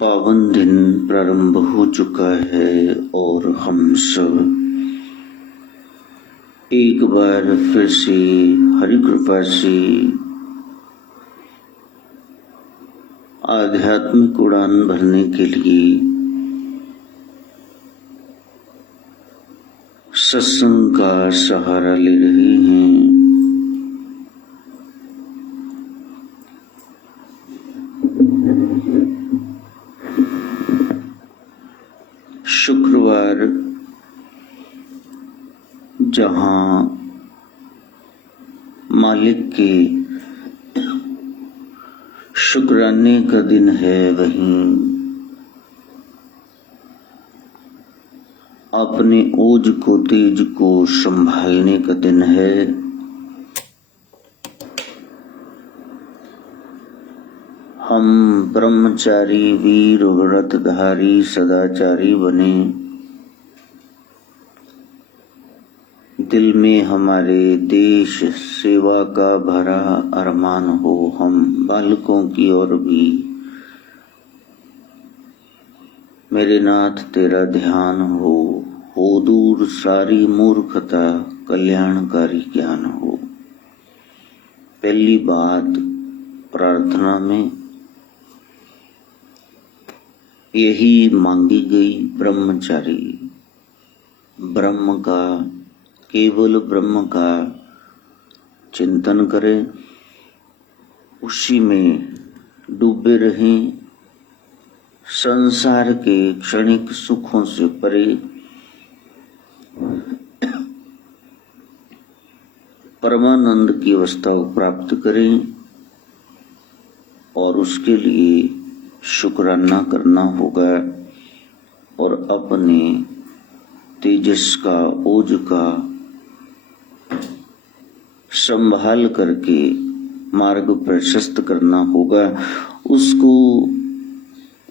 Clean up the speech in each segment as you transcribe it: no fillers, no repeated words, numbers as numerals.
पावन दिन प्रारंभ हो चुका है और हम सब एक बार फिर से हरि कृपा से आध्यात्मिक उड़ान भरने के लिए सत्संग का सहारा ले रहे हैं। शुक्रवार जहां मालिक के शुक्राने का दिन है, वहीं अपने ओज को तेज को संभालने का दिन है। हम ब्रह्मचारी वीर व्रतधारी सदाचारी बने। दिल में हमारे देश सेवा का भरा अरमान हो। हम बालकों की ओर भी मेरे नाथ तेरा ध्यान हो दूर सारी मूर्खता कल्याणकारी ज्ञान हो। पहली बात प्रार्थना में यही मांगी गई, ब्रह्मचारी, ब्रह्म का, केवल ब्रह्म का चिंतन करें, उसी में डूबे रहें, संसार के क्षणिक सुखों से परे, परमानंद की अवस्था को प्राप्त करें और उसके लिए शुक्राना करना होगा और अपने तेजस का, ओज का संभाल करके मार्ग प्रशस्त करना होगा, उसको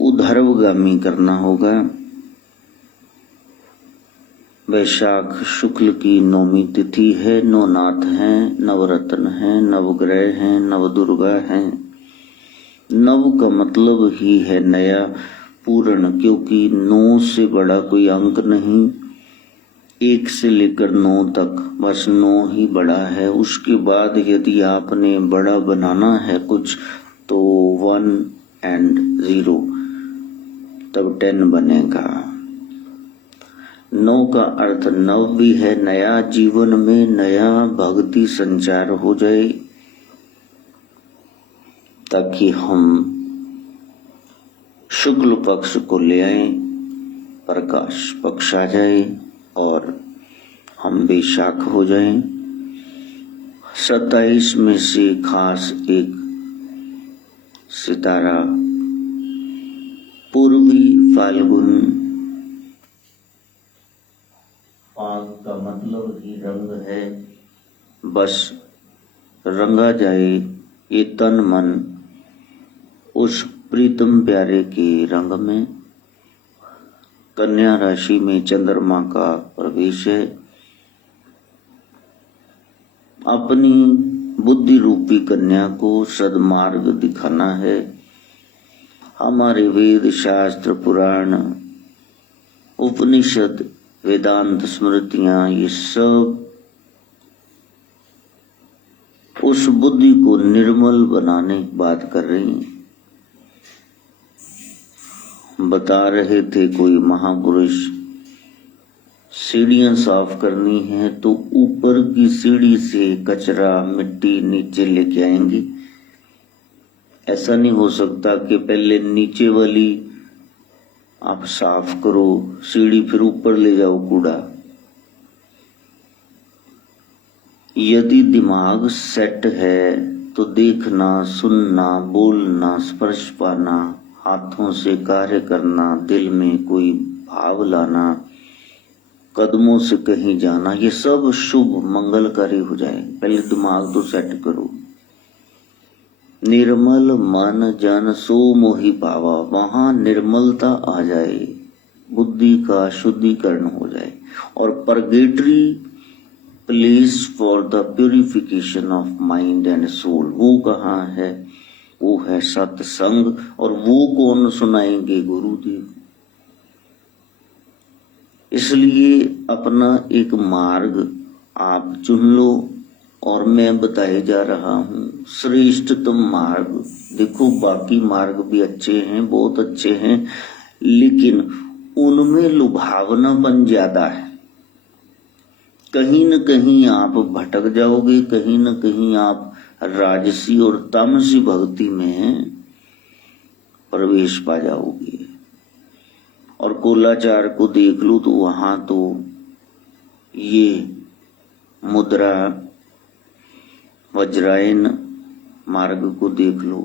उधर्वगामी करना होगा। वैशाख शुक्ल की नौमी तिथि है, नौ नाथ हैं, नवरत्न हैं, नवग्रह हैं, नवदुर्गा हैं। नव का मतलब ही है नया, पूर्ण, क्योंकि 9 से बड़ा कोई अंक नहीं। 1 से लेकर 9 तक बस 9 ही बड़ा है। उसके बाद यदि आपने बड़ा बनाना है कुछ तो 1 and 0 तब 10 बनेगा। 9 का अर्थ नव भी है, नया, जीवन में नया भक्ति संचार हो जाए ताकि हम शुक्ल पक्ष को ले आए, प्रकाश पक्ष आ जाए और हम वैशाख हो जाएं। 27 में से खास एक सितारा पूर्वी फाल्गुन, फाग का मतलब ही रंग है, बस रंगा जाए ये तन मन उस प्रीतम प्यारे के रंग में। कन्या राशि में चंद्रमा का प्रवेश है। अपनी बुद्धि रूपी कन्या को सद्मार्ग दिखाना है। हमारे वेद शास्त्र पुराण उपनिषद वेदांत स्मृतियां ये सब उस बुद्धि को निर्मल बनाने की बात कर रही हैं। बता रहे थे कोई महापुरुष सीढ़ियां साफ करनी है तो ऊपर की सीढ़ी से कचरा मिट्टी नीचे लेके आएंगे। ऐसा नहीं हो सकता कि पहले नीचे वाली आप साफ करो सीढ़ी फिर ऊपर ले जाओ कूड़ा। यदि दिमाग सेट है तो देखना, सुनना, बोलना, स्पर्श पाना, हाथों से कार्य करना, दिल में कोई भाव लाना, कदमों से कहीं जाना, ये सब शुभ मंगलकारी हो जाए। पहले दिमाग तो सेट करो। निर्मल मन जन सो मोहि पावा, वहां निर्मलता आ जाए, बुद्धि का शुद्धिकरण हो जाए। और purgatory place for the purification of mind and soul, वो कहाँ है? वो है सत्संग। और वो कौन सुनाएंगे? गुरुदेव। इसलिए अपना एक मार्ग आप चुन लो और मैं बताए जा रहा हूँ श्रेष्ठतम मार्ग। देखो बाकी मार्ग भी अच्छे हैं, बहुत अच्छे हैं, लेकिन उनमें लुभावनापन ज्यादा है। कहीं न कहीं आप भटक जाओगे, कहीं न कहीं आप राजसी और तामसी भक्ति में प्रवेश पा जाओगे। और कोलाचार को देख लो तो वहां तो ये मुद्रा, वज्रायन मार्ग को देख लो,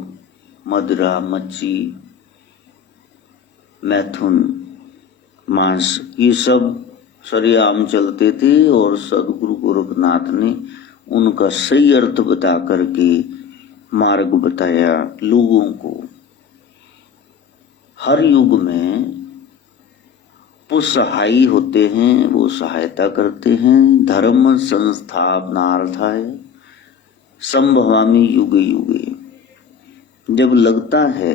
मदिरा, मच्छी, मैथुन, मांस, ये सब सरेआम चलते थे। और सदगुरु गोरखनाथ ने उनका सही अर्थ बता करके मार्ग बताया लोगों को। हर युग में वो सहायी होते हैं, वो सहायता करते हैं। धर्म संस्थापनार्थाय संभवामि युगे युगे। जब लगता है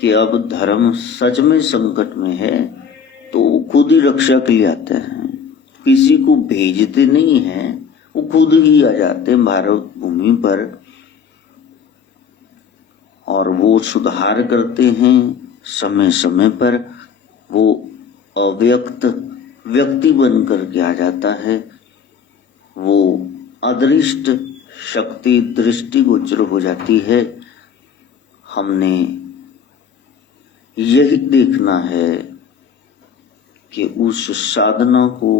कि अब धर्म सच में संकट में है तो वो खुद ही रक्षा के लिए आते हैं, किसी को भेजते नहीं हैं, वो खुद ही आ जाते हैं भारत भूमि पर और वो सुधार करते हैं समय समय पर। वो अव्यक्त व्यक्ति बन करके आ जाता है, वो अदृष्ट शक्ति दृष्टिगोचर हो जाती है। हमने यही देखना है कि उस साधना को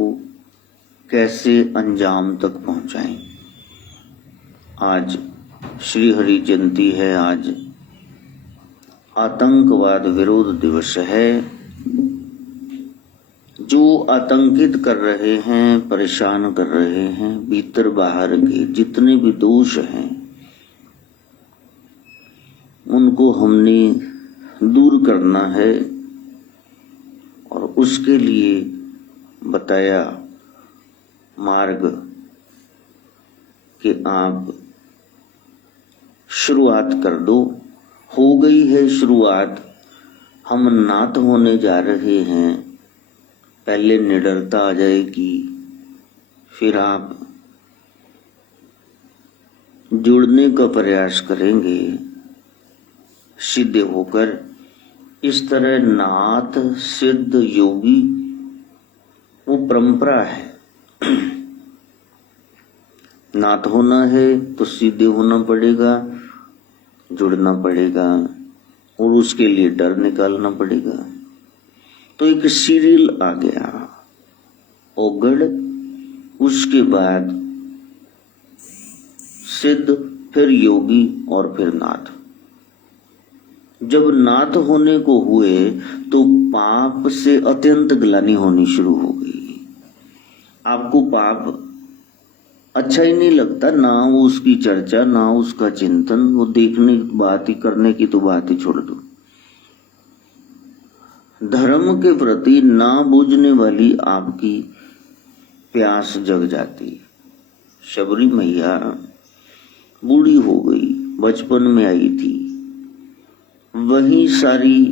कैसे अंजाम तक पहुंचाएं। आज श्री हरि जयंती है, आज आतंकवाद विरोध दिवस है। जो आतंकित कर रहे हैं, परेशान कर रहे हैं, भीतर बाहर के जितने भी दोष हैं उनको हमने दूर करना है। और उसके लिए बताया मार्ग कि आप शुरुआत कर दो। हो गई है शुरुआत, हम नाथ होने जा रहे हैं। पहले निडरता आ जाएगी, फिर आप जुड़ने का प्रयास करेंगे सिद्ध होकर। इस तरह नाथ सिद्ध योगी वो परंपरा है। नाथ होना है तो सीधे होना पड़ेगा, जुड़ना पड़ेगा और उसके लिए डर निकालना पड़ेगा। तो एक सीरियल आ गया, ओगड़, उसके बाद सिद्ध, फिर योगी और फिर नाथ। जब नाथ होने को हुए तो पाप से अत्यंत ग्लानि होनी शुरू हो गई। आपको पाप अच्छा ही नहीं लगता, ना उसकी चर्चा, ना उसका चिंतन, वो देखने की बात ही, करने की तो बात ही छोड़ दो। धर्म के प्रति ना बूझने वाली आपकी प्यास जग जाती। शबरी मैया बूढ़ी हो गई, बचपन में आई थी, वही सारी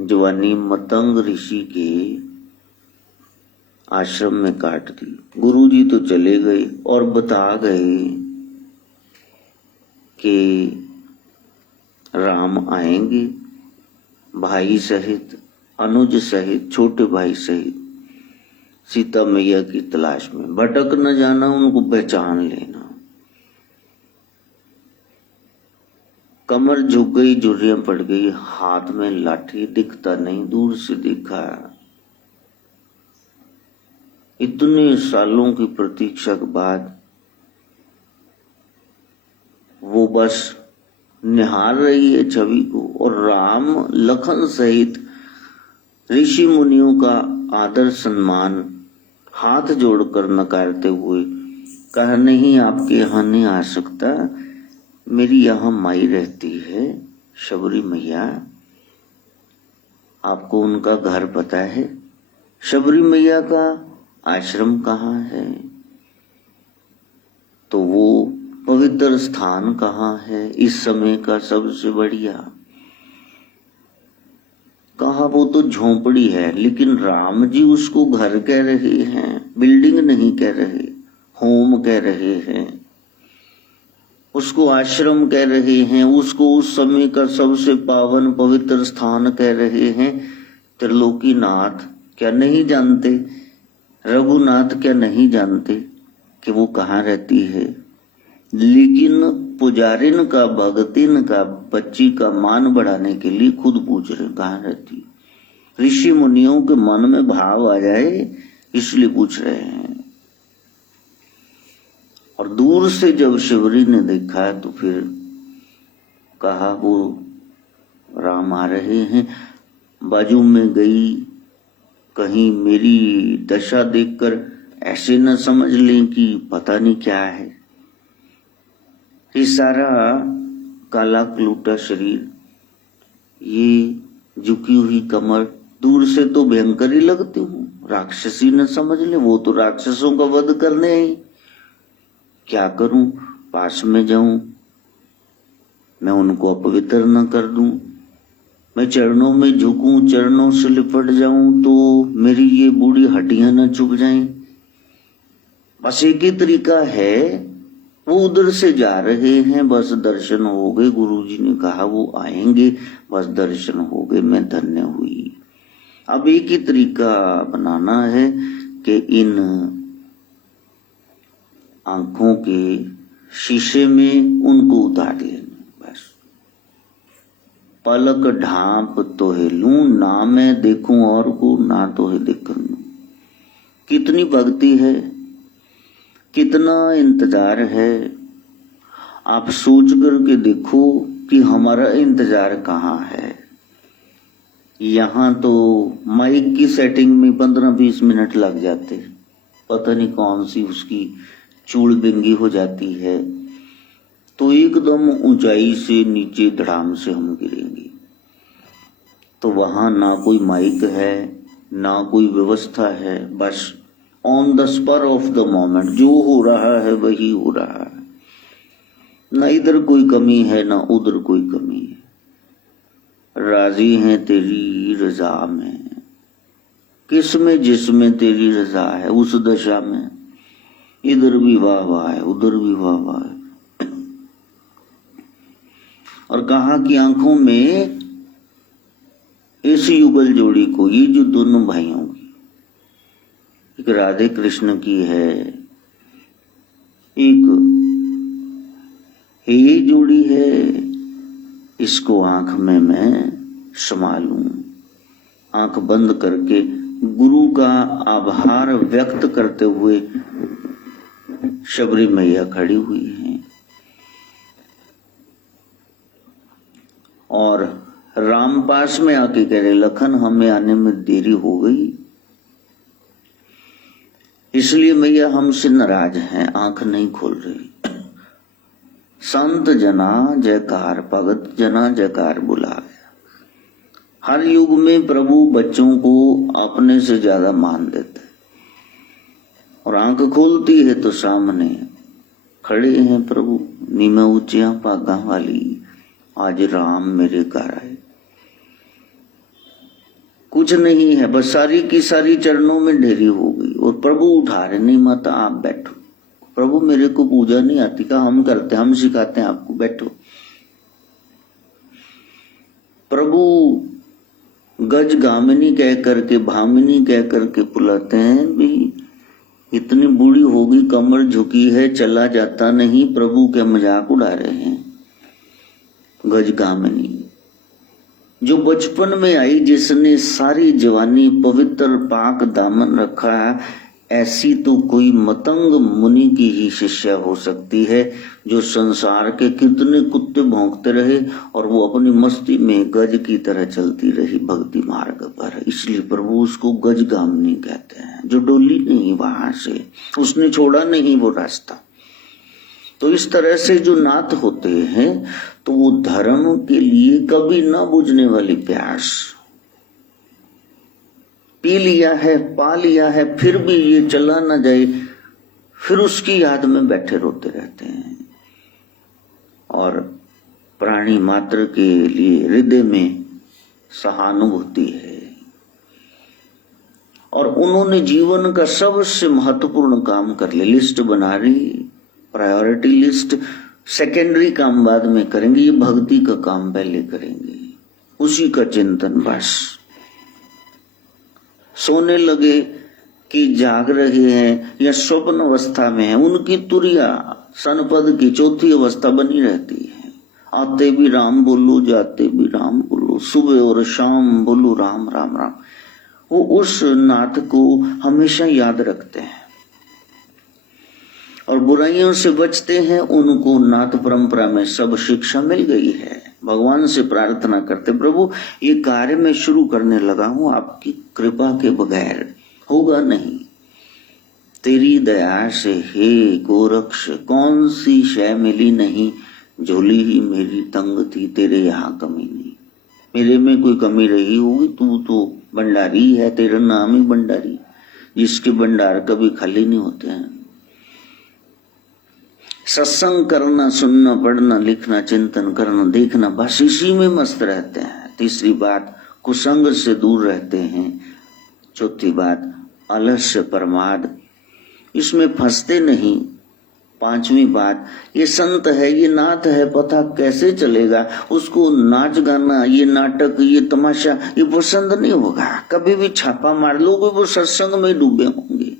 जवानी मतंग ऋषि के आश्रम में काट दी। गुरुजी तो चले गए और बता गए कि राम आएंगे भाई सहित, अनुज सहित, छोटे भाई सहित सीता मैया की तलाश में। भटक न जाना, उनको पहचान लेना। कमर झुक गई, झुर्रियां पड़ गई, हाथ में लाठी, दिखता नहीं, दूर से देखा। इतने सालों की प्रतीक्षा के बाद वो बस निहार रही है छवि को। और राम लखन सहित ऋषि मुनियों का आदर सम्मान हाथ जोड़कर नकारते हुए कहा, नहीं आपके यहाँ नहीं आ सकता, मेरी यहाँ माई रहती है शबरी मैया, आपको उनका घर पता है? शबरी मैया का आश्रम कहाँ है? तो वो पवित्र स्थान कहाँ है इस समय का सबसे बढ़िया? कहा वो तो झोपड़ी है, लेकिन राम जी उसको घर कह रहे हैं, बिल्डिंग नहीं कह रहे, होम कह रहे हैं, उसको आश्रम कह रहे हैं, उसको उस समय का सबसे पावन पवित्र स्थान कह रहे हैं। त्रिलोकीनाथ क्या नहीं जानते, रघुनाथ क्या नहीं जानते कि वो कहाँ रहती है? लेकिन पुजारिन का, भगतिन का, बच्ची का मान बढ़ाने के लिए खुद पूछ रहे कहाँ रहती। ऋषि मुनियों के मन में भाव आ जाए इसलिए पूछ रहे हैं। और दूर से जब शिवरी ने देखा तो फिर कहा वो राम आ रहे हैं। बाजू में गई, कहीं मेरी दशा देखकर ऐसे न समझ लें कि पता नहीं क्या है। ये सारा काला क्लूटा शरीर, ये झुकी हुई कमर, दूर से तो भयंकर ही लगती हूँ, राक्षसी न समझ ले, वो तो राक्षसों का वध करने आई। क्या करूं, पास में जाऊं, मैं उनको अपवित्र न कर दूं, मैं चरणों में झुकूं, चरणों से लिपट जाऊं तो मेरी ये बूढ़ी हड्डियां न चुभ जाएं। बस एक ही तरीका है, वो उधर से जा रहे हैं, बस दर्शन हो गए, गुरुजी ने कहा वो आएंगे, बस दर्शन हो गए, मैं धन्य हुई। अब एक ही तरीका बनाना है कि इन आंखों के शीशे में उनको उतार लेना, बस पलक ढांप तो है लूं, ना मैं देखूं और को, ना तो है देखूं। कितनी भक्ति है, कितना इंतजार है। आप सोच करके देखो कि हमारा इंतजार कहाँ है। यहाँ तो माइक की सेटिंग में 15-20 मिनट लग जाते, पता नहीं कौन सी उसकी चूड़ बिंगी हो जाती है, तो एकदम ऊंचाई से नीचे धड़ाम से हम गिरेंगे। तो वहां ना कोई माइक है, ना कोई व्यवस्था है, बस on the spur of the moment जो हो रहा है वही हो रहा है। ना इधर कोई कमी है, ना उधर कोई कमी है। राजी हैं तेरी रजा में, किस में जिसमें तेरी रजा है उस दशा में, इधर भी वाह वाह है, उधर भी वाह वाह है। और कहा कि आंखों में इस युगल जोड़ी को, ये जो दोनों भाइयों की, एक राधे कृष्ण की है, एक ये जोड़ी है, इसको आंख में मैं समा लूं। आंख बंद करके गुरु का आभार व्यक्त करते हुए शबरी मैया खड़ी हुई हैं और राम पास में आके कह रहे, लखन हमें आने में देरी हो गई, इसलिए मैया हमसे नाराज हैं, आंख नहीं खोल रही। संत जना जयकार, भगत जना जयकार बुलावे। हर युग में प्रभु बच्चों को अपने से ज्यादा मान देते, और आंख खोलती है तो सामने खड़े हैं प्रभु, नीमा ऊंचिया पागा वाली, आज राम मेरे घर आए। कुछ नहीं है, बस सारी की सारी चरणों में ढेरी हो गई, और प्रभु उठा रहे, नहीं माता आप बैठो। प्रभु मेरे को पूजा नहीं आती, का हम करते हैं, हम सिखाते हैं आपको, बैठो। प्रभु गज गामिनी कह करके, भामिनी कह करके बुलाते हैं, भी इतनी बूढ़ी होगी, कमर झुकी है, चला जाता नहीं, प्रभु के मजाक उड़ा रहे हैं। गज गामिनी जो बचपन में आई, जिसने सारी जवानी पवित्र पाक दामन रखा है, ऐसी तो कोई मतंग मुनि की ही शिष्या हो सकती है, जो संसार के कितने कुत्ते भौंकते रहे और वो अपनी मस्ती में गज की तरह चलती रही भक्ति मार्ग पर। इसलिए प्रभु उसको गज गामिनी कहते हैं, जो डोली नहीं वहां से, उसने छोड़ा नहीं वो रास्ता। तो इस तरह से जो नाथ होते हैं, तो वो धर्म के लिए कभी ना बुझने वाली प्यास, पी लिया है, पा लिया है, फिर भी ये चला ना जाए, फिर उसकी याद में बैठे रोते रहते हैं। और प्राणी मात्र के लिए हृदय में सहानुभूति है। और उन्होंने जीवन का सबसे महत्वपूर्ण काम कर लिया, लिस्ट बना रही, प्रायोरिटी लिस्ट, सेकेंडरी काम बाद में करेंगे, ये भक्ति का काम पहले करेंगे, उसी का चिंतन बस। सोने लगे कि जाग रहे हैं या स्वप्न अवस्था में है, उनकी तुरिया सनपद की चौथी अवस्था बनी रहती है। आते भी राम बोलो, जाते भी राम बोलो, सुबह और शाम बोलो राम राम राम। वो उस नाथ को हमेशा याद रखते हैं और बुराइयों से बचते हैं। उनको नाथ परंपरा में सब शिक्षा मिल गई है। भगवान से प्रार्थना करते, प्रभु ये कार्य मैं शुरू करने लगा हूं, आपकी कृपा के बगैर होगा नहीं। तेरी दया से हे गोरक्ष कौन सी शय मिली नहीं, झोली ही मेरी तंग थी, तेरे यहाँ कमी नहीं। मेरे में कोई कमी रही होगी, तू तो भंडारी है, तेरा नाम ही भंडारी, जिसके भंडार कभी खाली नहीं होते हैं। सत्संग करना, सुनना, पढ़ना, लिखना, चिंतन करना, देखना, बस इसी में मस्त रहते हैं। तीसरी बात, कुसंग से दूर रहते हैं। चौथी बात, आलस्य प्रमाद, इसमें फंसते नहीं। पांचवी बात, ये संत है, ये नाथ है, पता कैसे चलेगा, उसको नाच गाना, ये नाटक, ये तमाशा ये पसंद नहीं होगा। कभी भी छापा मार लोगे, वो सत्संग में डूबे होंगे।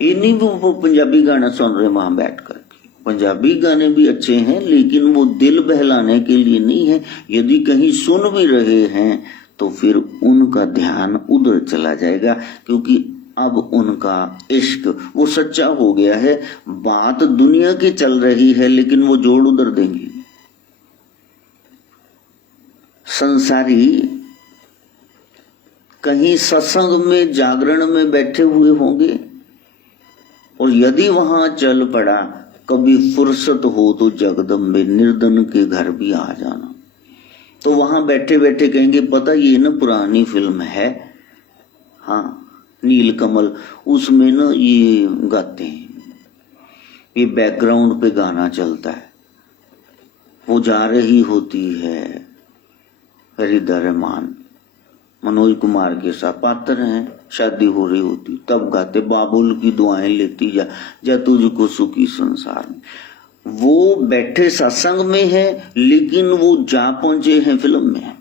ये नहीं वो पंजाबी गाना सुन रहे वहां बैठ करके। पंजाबी गाने भी अच्छे हैं, लेकिन वो दिल बहलाने के लिए नहीं है। यदि कहीं सुन भी रहे हैं तो फिर उनका ध्यान उधर चला जाएगा, क्योंकि अब उनका इश्क वो सच्चा हो गया है। बात दुनिया की चल रही है, लेकिन वो जोड़ उधर देंगे। संसारी कहीं सत्संग में, जागरण में बैठे हुए होंगे, और यदि वहां चल पड़ा, कभी फुर्सत हो तो जगदम्बे निर्धन के घर भी आ जाना। तो वहां बैठे बैठे कहेंगे, पता ये ना पुरानी फिल्म है, हाँ नीलकमल, उसमें ना ये गाते हैं, ये बैकग्राउंड पे गाना चलता है, वो जा रही होती है फरीदा रहमान मनोज कुमार के साथ, पात्र हैं, शादी हो रही होती, तब गाते, बाबुल की दुआएं लेती जा तुझको सुखी संसार में। वो बैठे सत्संग में है, लेकिन वो जा पहुंचे हैं फिल्म में।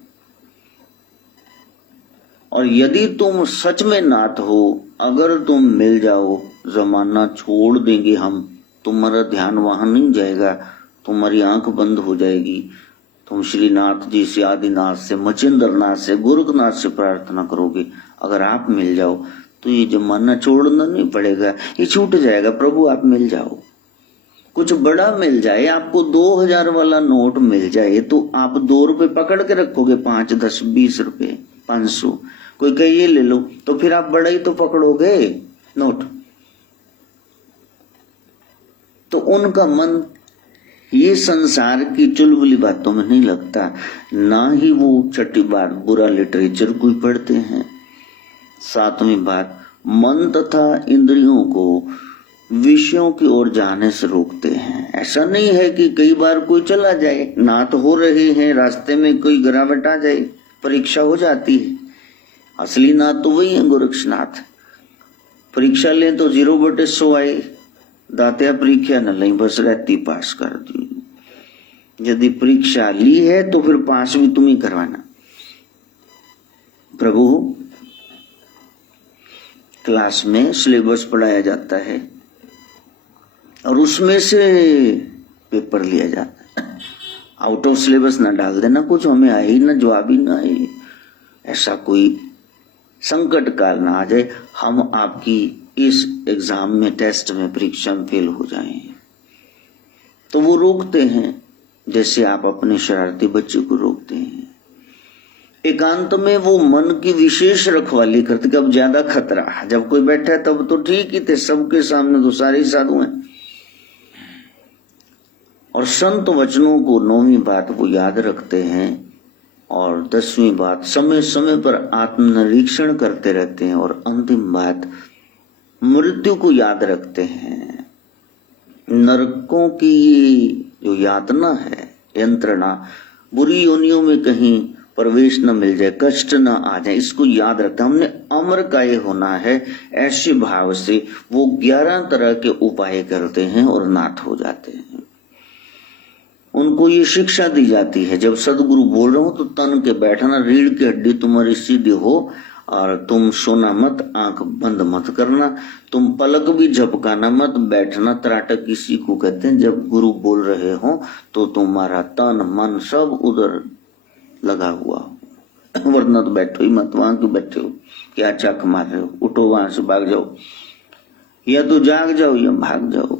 और यदि तुम सच में नाथ हो, अगर तुम मिल जाओ, जमाना छोड़ देंगे हम, तुम्हारा ध्यान वहां नहीं जाएगा, तुम्हारी आंख बंद हो जाएगी। तुम श्रीनाथ जी से, आदिनाथ से, मचिंद्रनाथ से, गोरखनाथ से प्रार्थना करोगे। अगर आप मिल जाओ तो ये जमाना छोड़ना नहीं पड़ेगा, ये छूट जाएगा। प्रभु आप मिल जाओ, कुछ बड़ा मिल जाए, आपको 2000 वाला नोट मिल जाए तो आप 2 रुपए पकड़ के रखोगे, 5, 10, 20 रुपए, 500, कोई कहे ये ले लो, तो फिर आप बड़ा ही तो पकड़ोगे नोट। तो उनका मन ये संसार की चुलबुली बातों में नहीं लगता, ना ही वो छठी बात बुरा लिटरेचर कोई पढ़ते हैं। सातवीं बात, मन तथा इंद्रियों को विषयों की ओर जाने से रोकते हैं। ऐसा नहीं है कि कई बार कोई चला जाए, नाथ हो रहे हैं, रास्ते में कोई गिरावट आ जाए, परीक्षा हो जाती है। असली नाथ तो वही है, गोरक्षनाथ। परीक्षा ले तो 0/100 आए, दात्या परीक्षा न लें, बस रहती पास कर दी। यदि परीक्षा ली है तो फिर पास भी तुम ही करवाना। प्रभु क्लास में सिलेबस पढ़ाया जाता है और उसमें से पेपर लिया जाता है। आउट ऑफ सिलेबस ना डाल देना, कुछ हमें आए ही ना, जवाब ही ना आए, ऐसा कोई संकट काल ना आ जाए, हम आपकी इस एग्जाम में, टेस्ट में, परीक्षा में फेल हो जाएं। तो वो रोकते हैं, जैसे आप अपने शरारती बच्चे को रोकते हैं। एकांत में वो मन की विशेष रखवाली करते कि अब ज्यादा खतरा, जब कोई बैठा है तब तो ठीक ही थे, सबके सामने तो सारे ही साधु हैं। और संत वचनों को 9वीं बात वो याद रखते हैं, और 10वीं बात समय समय पर आत्मनिरीक्षण करते रहते हैं, और अंतिम बात मृत्यु को याद रखते हैं। नरकों की जो यातना है, यंत्रणा, बुरी योनियों में कहीं प्रवेश न मिल जाए, कष्ट न आ जाए, इसको याद रखते। हमने अमर काय होना है, ऐसे भाव से वो 11 तरह के उपाय करते हैं और नाथ हो जाते हैं। उनको ये शिक्षा दी जाती है, जब सदगुरु बोल रहे हो तो तन के बैठना, रीढ़ की हड्डी तुम्हारी सीधी हो और तुम सोना मत, आंख बंद मत करना, तुम पलक भी झपकाना मत, बैठना त्राटक इसी को कहते हैं। जब गुरु बोल रहे हो तो तुम्हारा तन मन सब उधर लगा हुआ हो, वरना तो बैठो ही मत। वहां क्यों बैठे हो, क्या चक मार रहे हो? उठो, वहां से भाग जाओ, या तो जाग जाओ या भाग जाओ।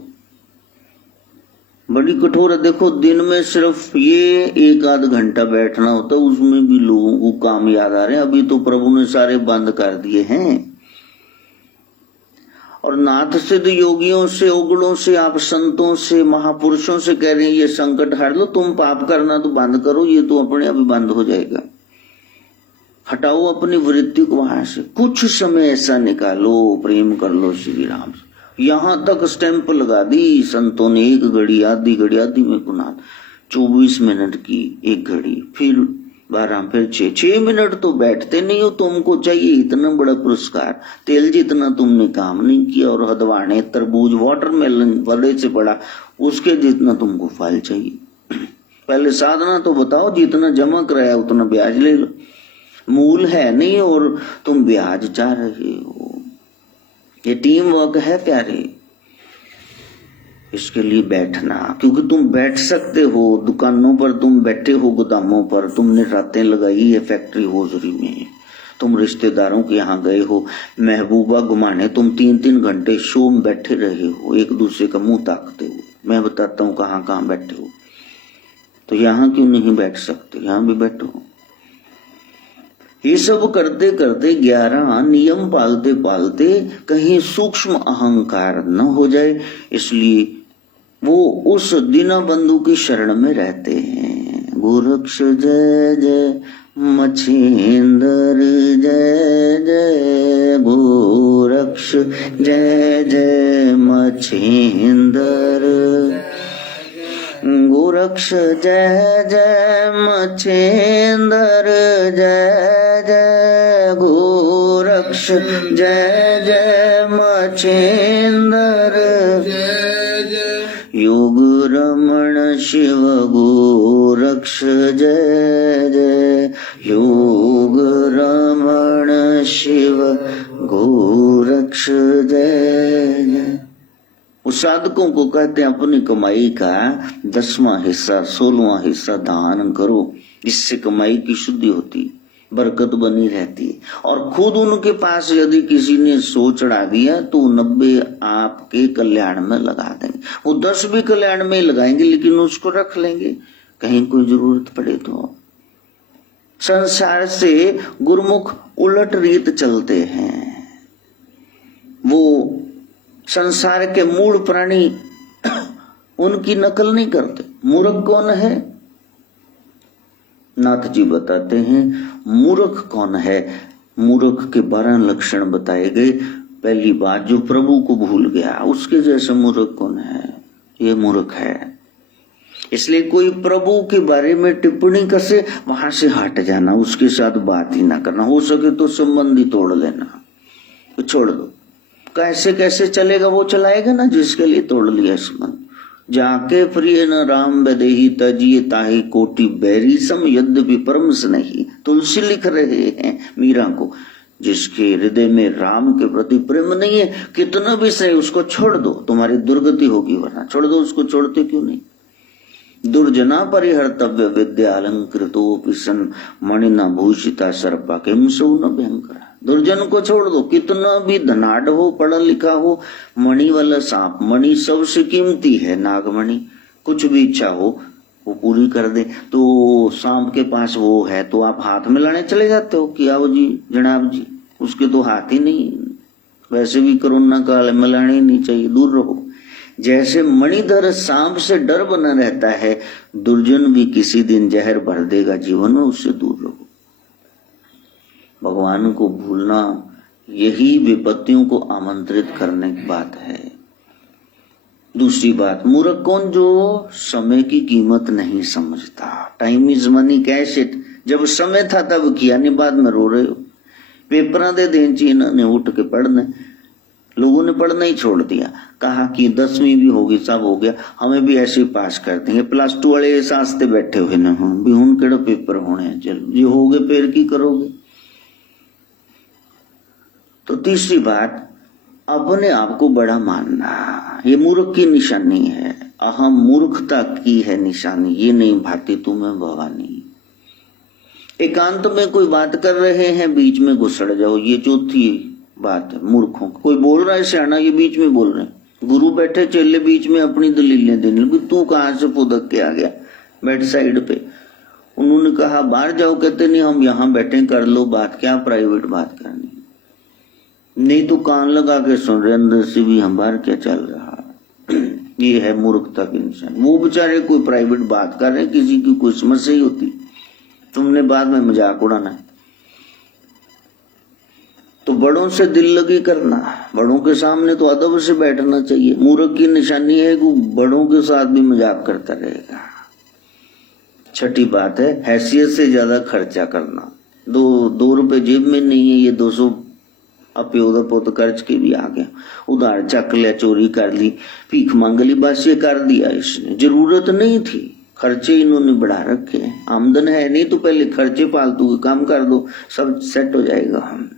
बड़ी कठोर है। देखो, दिन में सिर्फ ये 1 आध घंटा बैठना होता है, उसमें भी लोगों को काम याद आ रहे हैं। अभी तो प्रभु ने सारे बंद कर दिए हैं। और नाथ सिद्ध योगियों से, उगड़ों से, आप संतों से, महापुरुषों से कह रहे हैं ये संकट हट लो, तुम पाप करना तो बंद करो, ये तो अपने आप बंद हो जाएगा। हटाओ अपनी वृत्ति को वहां से, कुछ समय ऐसा निकालो, प्रेम कर लो श्री राम से। यहां तक स्टैंप लगा दी संतों ने, 1 घड़ी, आधी घड़ी, आधी में गुना 24 मिनट की 1 घड़ी, फिर 12, फिर 6 मिनट तो बैठते नहीं हो। तुमको चाहिए इतना बड़ा पुरस्कार, तेल जितना तुमने काम नहीं किया, और हदवाने, तरबूज, वाटरमेलन बड़े से बड़ा, उसके जितना तुमको फल चाहिए। पहले साधना तो बताओ, जितना जमा कराया उतना ब्याज ले लो। मूल है नहीं और तुम ब्याज चाह रहे हो। ये टीम वर्क है प्यारे। इसके लिए बैठना, क्योंकि तुम बैठ सकते हो। दुकानों पर तुम बैठे हो, गोदामों पर तुमने रातें लगाई है, फैक्ट्री होजरी में तुम रिश्तेदारों के यहाँ गए हो, महबूबा घुमाने तुम 3-3 घंटे शो में बैठे रहे हो, एक दूसरे का मुंह ताकते हो। मैं बताता हूँ कहाँ कहाँ बैठे हो, तो यहाँ क्यों नहीं बैठ सकते? यहाँ भी बैठो। ये सब करते करते 11 नियम पालते पालते कहीं सूक्ष्म अहंकार न हो जाए, इसलिए वो उस दीना बंधु की शरण में रहते हैं। गोरक्ष जय जय मछिंदर जय जय, गोरक्ष जय जय मछिंदर, गोरक्ष जय जय मछिंदर जय जय, गोरक्ष जय जय मछिंदर जय जय, योग रमण शिव गोरक्ष जय जय, योग रमण शिव गोरक्ष जय जय। उस साधकों को कहते हैं अपनी कमाई का 10वां हिस्सा, 16वां हिस्सा दान करो, इससे कमाई की शुद्धि होती, बरकत बनी रहती है। और खुद उनके पास यदि किसी ने 100 चढ़ा दिया तो 90 आपके कल्याण में लगा देंगे। वो 10 भी कल्याण में लगाएंगे, लेकिन उसको रख लेंगे कहीं कोई जरूरत पड़े तो। संसार से गुरुमुख उलट रीत चलते हैं, वो संसार के मूल प्राणी उनकी नकल नहीं करते। मूर्ख कौन है? नाथ जी बताते हैं मूर्ख कौन है। मूर्ख के 12 लक्षण बताए गए। पहली बात, जो प्रभु को भूल गया, उसके जैसा मूर्ख कौन है? ये मूर्ख है। इसलिए कोई प्रभु के बारे में टिप्पणी कसे, वहां से हट जाना, उसके साथ बात ही ना करना, हो सके तो संबंध ही तोड़ लेना, तो छोड़ दो। कैसे कैसे चलेगा? वो चलाएगा ना जिसके लिए तोड़ लिया संबंध। जाके प्रिय न राम बदेही तजिए ताही कोटि बैरी सम यद्यपि परम स्नेही। तुलसी लिख रहे हैं मीरा को, जिसके हृदय में राम के प्रति प्रेम नहीं है, कितना भी सही उसको छोड़ दो, तुम्हारी दुर्गति होगी, वरना छोड़ दो उसको। छोड़ते क्यों नहीं? दुर्जना परिहर्तव्य विद्या अलंकृतोपि सन मणिना भूषिता सर्पा किम सौ न भयंकरा। दुर्जन को छोड़ दो, कितना भी धनाढ़ हो, पढ़ा लिखा हो, मणि वाला सांप, मणि सबसे कीमती है, नागमणि, कुछ भी इच्छा हो वो पूरी कर दे। तो सांप के पास वो है तो आप हाथ में लाने चले जाते हो कि आओ जी जनाब जी, उसके तो हाथ ही नहीं। वैसे भी कोरोना काल में लाने ही नहीं चाहिए, दूर रहो। जैसे मणिधर सांप से डर बना रहता है, दुर्जन भी किसी दिन जहर भर देगा जीवन में, उससे दूर रहो। भगवान को भूलना यही विपत्तियों को आमंत्रित करने की बात है। दूसरी बात, मूर्ख कौन? जो समय की कीमत नहीं समझता। Time is money, cash it. जब समय था तब किया नहीं, बाद में रो रहे हो। पेपर दे दें ची इन्होंने उठ के पढ़ना, लोगों ने पढ़ना ही छोड़ दिया। कहा कि 10वीं भी होगी, सब हो गया, हमें भी ऐसे ही पास कर देंगे। +2 वाले इस आस्ते बैठे हुए न हो भी हूं केड़ा पेपर होने हैं, चलो ये हो गए फिर की करोगे। तो तीसरी बात, अपने आप को बड़ा मानना, ये मूर्ख की निशानी है। अहम मूर्खता की है निशानी, ये नहीं भाती तुम्हें भवानी। एकांत में कोई बात कर रहे हैं, बीच में घुसड़ जाओ, ये चौथी बात है मूर्खों। कोई बोल रहा है सियाना, ये बीच में बोल रहे हैं। गुरु बैठे, चेले बीच में अपनी दलीलें देने लगे। तू कहां से फुदक के आ गया? बैठ साइड पे। उन्होंने कहा बाहर जाओ, कहते नहीं हम यहां बैठे, कर लो बात, क्या प्राइवेट बात करनी। नहीं तो कान लगा के सुन रहे अंदर से भी हम बाहर क्या चल रहा। ये है मूर्खता की निशानी। वो बेचारे कोई प्राइवेट बात कर रहे हैं, किसी की कोई समस्या ही होती, तुमने बाद में मजाक उड़ाना है। तो बड़ों से दिल लगी करना, बड़ों के सामने तो अदब से बैठना चाहिए। मूर्ख की निशानी है कि बड़ों के साथ भी मजाक करता रहेगा। छठी बात है, हैसियत से ज्यादा खर्चा करना। 2 रुपए जेब में नहीं है, ये 200 अप्योदा पोत खर्च के भी आ गया। उधार चक लिया, चोरी कर ली, भीख मांग ली, बस ये कर दिया इसने। जरूरत नहीं थी, खर्चे इन्होंने बढ़ा रखे हैं। आमदन है नहीं तो पहले खर्चे फालतू के काम कर दो, सब सेट हो जाएगा। हम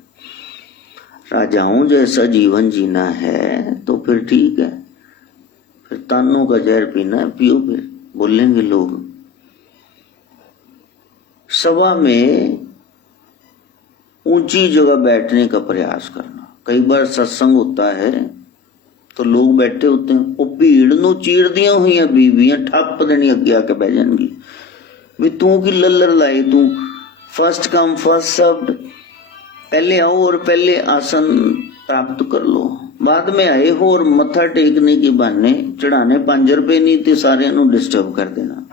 राजाओं जैसा जीवन जीना है तो फिर ठीक है, फिर तानों का जहर पीना है, पियो, फिर बोलेंगे लोग। सभा में ऊंची जगह बैठने का प्रयास करना। कई बार सत्संग होता है तो लोग बैठे होते हैं, वो भीड़ नु चीड़ दिया हुई बीवियां ठप देनी अगे आके बह जाएंगी भी तू की लल्लर लाए, तू फर्स्ट कम फर्स्ट सर्व्ड, पहले आओ और पहले आसन प्राप्त कर लो। बाद में आए हो और मत्था टेकने के बहाने चढ़ाने 5 रुपए नहीं थे, सारे नु डिस्टर्ब कर देना।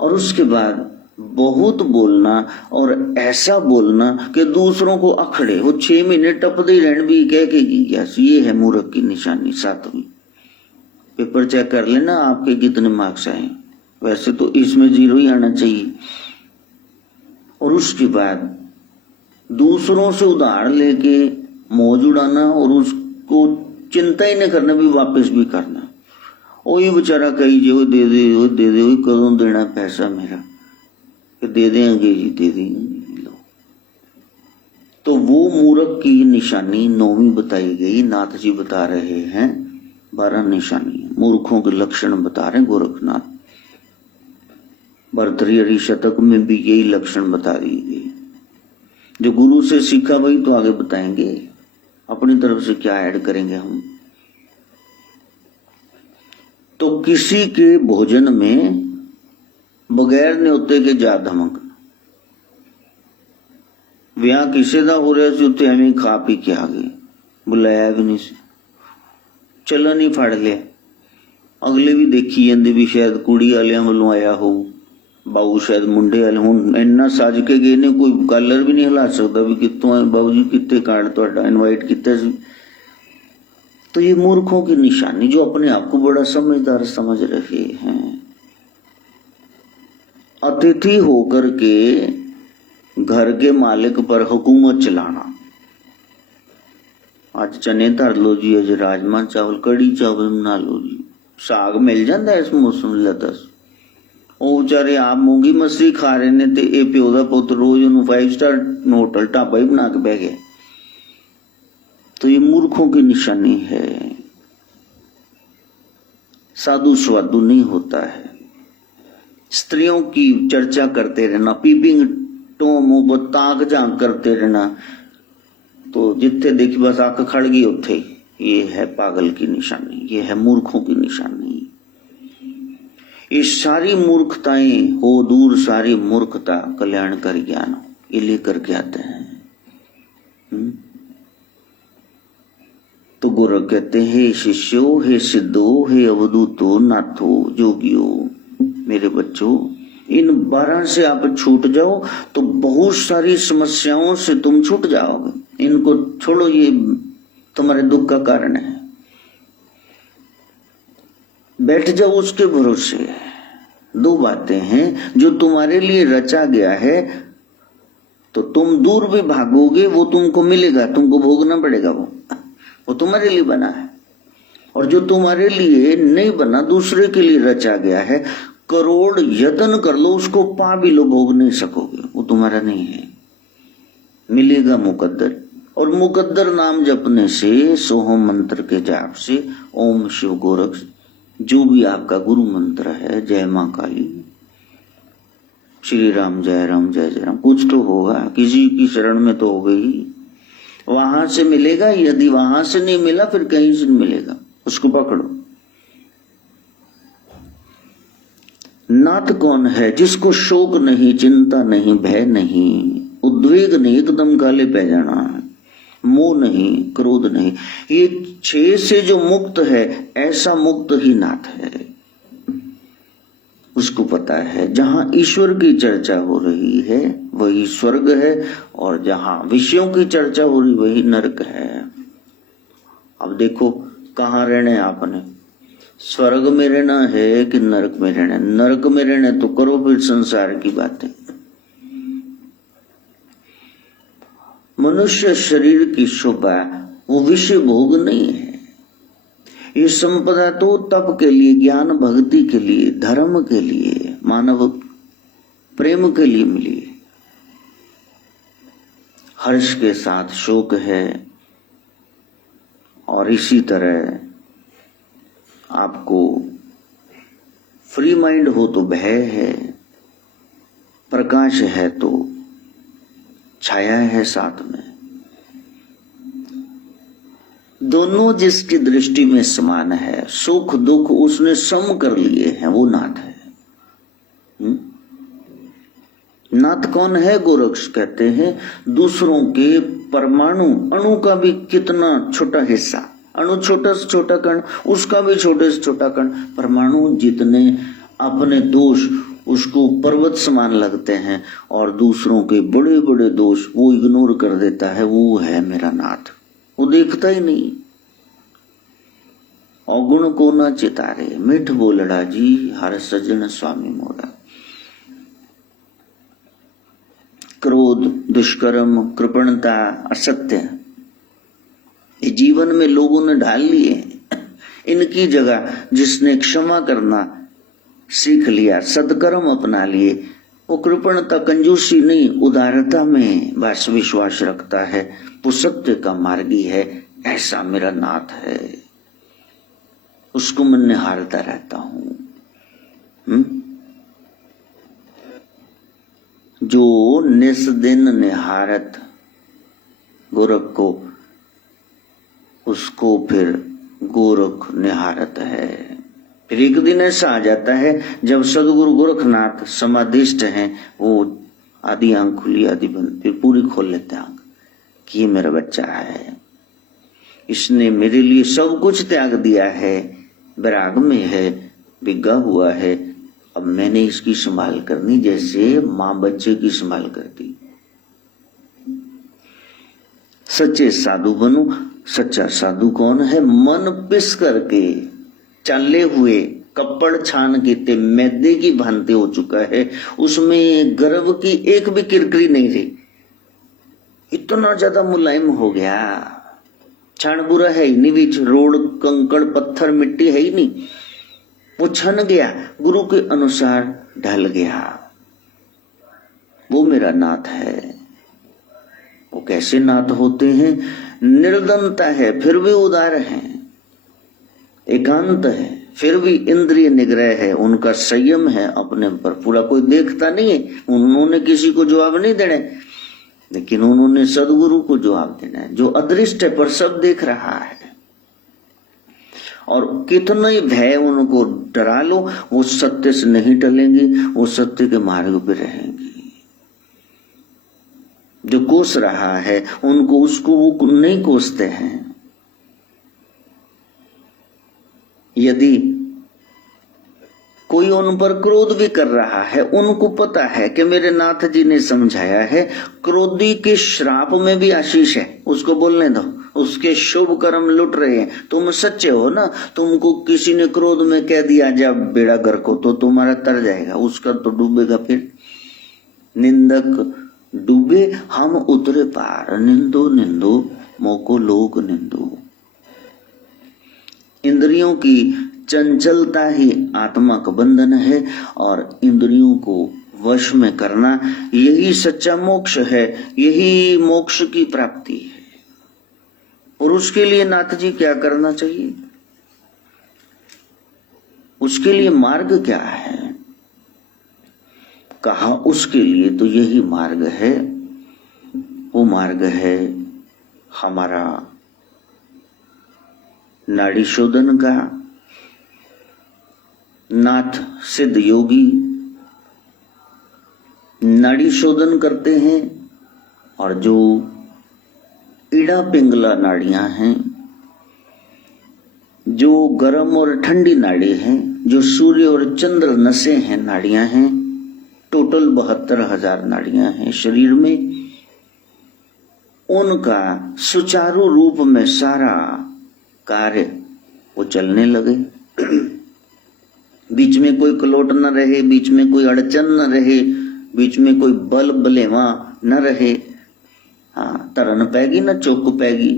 और उसके बाद बहुत बोलना, और ऐसा बोलना कि दूसरों को अखड़े, वो 6 महीने टपदे रहन भी कह के गया। ये है मूर्ख की निशानी। 7वीं, पेपर चेक कर लेना आपके कितने मार्क्स आए, वैसे तो इसमें 0 ही आना चाहिए। और उसके बाद दूसरों से उधार लेके मौज उड़ाना और उसको चिंता ही नहीं करना भी वापस भी करना। वही बेचारा कही जो दे दे, वो दे दे, वही कदों देना पैसा मेरा, दे देंगे जी, दे देंगे लो। तो वो मूर्ख की निशानी 9वीं बताई गई। नाथ जी बता रहे हैं 12 निशानी मूर्खों के लक्षण बता रहे गोरखनाथ। भर्तृहरि शतक में भी यही लक्षण बता दी गई। जो गुरु से सीखा वही तो आगे बताएंगे, अपनी तरफ से क्या ऐड करेंगे हम। तो किसी के भोजन में बगैर न्योते के जा धमकना। ब्याह किसे दा हो रहा सी, उत्थे एवं खा पी के आ गए, बुलाया भी नहीं, चलन ही फड़ लिया। अगले भी देखी जाते भी शायद कुड़ी वालियां वालों आया हो, बाबू शायद मुंडे वाले हुण इन्ना सज के गए ने, कोई कलर भी नहीं हिला सकता भी कितों आए बाबू जी, कितने कार्ड तुहाडा इनवाइट किया सी। तो ये मूर्खों की निशानी, जो अपने आप को बड़ा समझदार समझ रहे हैं। अतिथि होकर के घर के मालिक पर हुकूमत चलाना। आज चने धर लो जी, आज राजमा चावल कड़ी चावल बना लो जी, साग मिल जाता है इस मौसम ला। दस ਉਹ ਵਿਚਾਰੇ ਆਪ ਮੂੰਗੀ ਮਸਰੀ ਖਾ ਰਹੇ ਨੇ ਤੇ ਇਹ ਪਿਓ ਦਾ ਪੁੱਤ रोज ਉਹਨੂੰ 5 स्टार होटल ढाबा ही बना के बह गया। तो ये मूर्खों की निशानी है। साधु स्वादु नहीं होता है। स्त्रियों की चर्चा करते रहना, पीपिंग टोम ताक झांक करते रहना, तो जिथे देखी बस आंख खड़ गई उथे, ये है पागल की निशानी, ये है मूर्खों की निशानी। ये सारी मूर्खताएं हो दूर, सारी मूर्खता कल्याणकारी ज्ञान ये लेकर के आते हैं। तो गुरु कहते हैं हे शिष्यो, हे सिद्धो, हे अवधूतो, नाथो, जोगियो, मेरे बच्चों, इन 12 से आप छूट जाओ तो बहुत सारी समस्याओं से तुम छूट जाओगे। इनको छोड़ो, ये तुम्हारे दुख का कारण है। बैठ जाओ उसके भरोसे। दो बातें हैं, जो तुम्हारे लिए रचा गया है तो तुम दूर भी भागोगे वो तुमको मिलेगा, तुमको भोगना पड़ेगा, वो तुम्हारे लिए बना है। और जो तुम्हारे लिए नहीं बना, दूसरे के लिए रचा गया है, करोड़ यत्न कर लो उसको पा भी लो, भोग नहीं सकोगे, वो तुम्हारा नहीं है, मिलेगा मुकद्दर। और मुकद्दर नाम जपने से, सोहम मंत्र के जाप से, ओम शिव गोरख जो भी आपका गुरु मंत्र है, जय मां काली, श्री राम जय राम जय जय राम, कुछ तो होगा, किसी की शरण में तो हो गई, वहां से मिलेगा। यदि वहां से नहीं मिला फिर कहीं से मिलेगा, उसको पकड़ो। नाथ कौन है? जिसको शोक नहीं, चिंता नहीं, भय नहीं, उद्वेग नहीं, एकदम काले पै जाना, मोह नहीं, क्रोध नहीं, ये 6 से जो मुक्त है, ऐसा मुक्त ही नाथ है। उसको पता है जहां ईश्वर की चर्चा हो रही है वही स्वर्ग है, और जहां विषयों की चर्चा हो रही वही नरक है। अब देखो कहाँ रहना है आपने, स्वर्ग में रहना है कि नरक में रहना है? नरक में रहना तो करो फिर संसार की बातें। मनुष्य शरीर की शोभा वो विषय भोग नहीं है। ये संपदा तो तप के लिए, ज्ञान भक्ति के लिए, धर्म के लिए, मानव प्रेम के लिए मिली। हर्ष के साथ शोक है, और इसी तरह आपको फ्री माइंड हो तो भय है, प्रकाश है तो छाया है साथ में। दोनों जिसकी दृष्टि में समान है, सुख दुख उसने सम कर लिए हैं, वो नाथ है। नाथ कौन है? गोरक्ष कहते हैं दूसरों के परमाणु अणु का भी कितना छोटा हिस्सा, अणु छोटा से छोटा कण, उसका भी छोटे से छोटा कण, परमाणु जितने अपने दोष उसको पर्वत समान लगते हैं, और दूसरों के बड़े बड़े दोष वो इग्नोर कर देता है, वो है मेरा नाथ। वो देखता ही नहीं। अवगुण को न चितारे, मिठ बोलड़ा जी हर सजन स्वामी मोरा। क्रोध, दुष्कर्म, कृपणता, असत्य, ये जीवन में लोगों ने ढाल लिए। इनकी जगह जिसने क्षमा करना सीख लिया, सदकर्म अपना लिए, वो कृपणता, कंजूसी नहीं, उदारता में बस विश्वास रखता है, वो सत्य का मार्गी है। ऐसा मेरा नाथ है, उसको मैं निहारता रहता हूं। जो निस दिन निहारत गोरख को, उसको फिर गोरख निहारत है। फिर एक दिन ऐसा आ जाता है जब सदगुरु गोरखनाथ समाधिष्ट हैं, वो आधी आंख खुली आधी बंद, फिर पूरी खोल लेते हैं आंख कि ये मेरा बच्चा है, इसने मेरे लिए सब कुछ त्याग दिया है, विराग में है, बिगा हुआ है, अब मैंने इसकी संभाल करनी जैसे माँ बच्चे की संभाल करती। सच्चे साधु बनो। सच्चा साधु कौन है? मन पिस करके चले हुए कपड़ छान के ते मैदे की भांति हो चुका है, उसमें गर्भ की एक भी किरकिरी नहीं रही, इतना ज्यादा मुलायम हो गया। छान बुरा है ही नहीं, बीच रोड कंकड़ पत्थर मिट्टी है ही नहीं, वो छन गया, गुरु के अनुसार ढल गया। वो मेरा नाथ है। वो कैसे नाथ होते हैं? निर्दनता है फिर भी उदार है, एकांत है फिर भी इंद्रिय निग्रह है, उनका संयम है अपने पर पूरा, कोई देखता नहीं है, उन्होंने किसी को जवाब नहीं देना, लेकिन उन्होंने सदगुरु को जवाब देना है, जो अदृष्ट है पर सब देख रहा है। और कितना ही भय उनको डरा लो, वो सत्य से नहीं टलेंगे, वो सत्य के मार्ग पे रहेंगे। जो कोस रहा है उनको, उसको वो नहीं कोसते हैं। यदि कोई उन पर क्रोध भी कर रहा है, उनको पता है कि मेरे नाथ जी ने समझाया है, क्रोधी के श्राप में भी आशीष है, उसको बोलने दो, उसके शुभ कर्म लुट रहे हैं। तुम सच्चे हो ना, तुमको किसी ने क्रोध में कह दिया जब बेड़ा घर को, तो तुम्हारा तर जाएगा, उसका तो डूबेगा। फिर निंदक डूबे हम उतरे पार, निंदो निंदो मोको लोक निंदो। इंद्रियों की चंचलता ही आत्मा का बंधन है और इंद्रियों को वश में करना यही सच्चा मोक्ष है, यही मोक्ष की प्राप्ति है। और उसके लिए नाथ जी क्या करना चाहिए, उसके लिए मार्ग क्या है? कहा उसके लिए तो यही मार्ग है, वो मार्ग है हमारा नाड़ी शोधन का। नाथ सिद्ध योगी नाड़ी शोधन करते हैं, और जो इड़ा पिंगला नाड़ियां हैं, जो गर्म और ठंडी नाड़ी हैं, जो सूर्य और चंद्र नसें हैं, नाड़ियां हैं, टोटल 72,000 नाड़ियां हैं शरीर में, उनका सुचारू रूप में सारा कार्य वो चलने लगे। बीच में कोई कलोट न रहे, बीच में कोई अड़चन न रहे, बीच में कोई बल बलेवा न रहे। हाँ, तरन पैगी न चौक पैगी,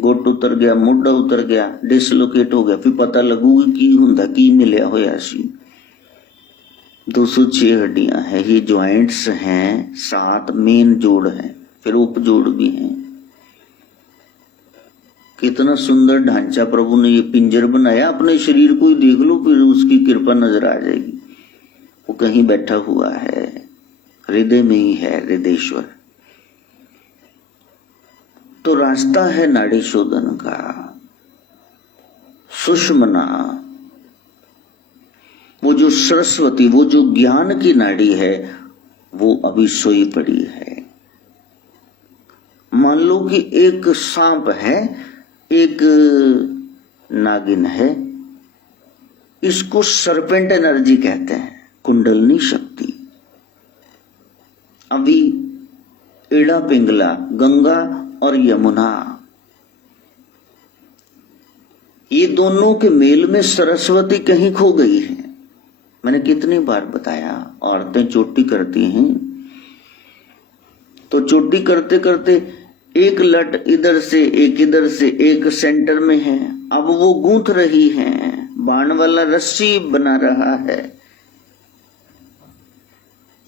गोट उतर गया, मुड्डा उतर गया, डिसलोकेट हो गया, फिर पता लगूगी की हुंदा की मिलिया होया सी। 206 हड्डियां हैं, ये ज्वाइंट्स हैं, 7 मेन जोड़ हैं, फिर उप जोड़ भी हैं। कितना सुंदर ढांचा प्रभु ने ये पिंजर बनाया, अपने शरीर को ही देख लो, फिर उसकी कृपा नजर आ जाएगी। वो कहीं बैठा हुआ है, हृदय में ही है हृदयेश्वर। तो रास्ता है नाड़ी शोधन का। सुषमना, वो जो सरस्वती, वो जो ज्ञान की नाड़ी है, वो अभी सोई पड़ी है। मान लो कि एक सांप है, एक नागिन है, इसको सरपेंट एनर्जी कहते हैं, कुंडलनी शक्ति। अभी एड़ा पिंगला, गंगा और यमुना, ये दोनों के मेल में सरस्वती कहीं खो गई है। मैंने कितनी बार बताया, औरतें चोटी करती हैं तो चोटी करते करते एक लट इधर से एक इधर से, एक सेंटर में है, अब वो गूंथ रही है, बाण वाला रस्सी बना रहा है।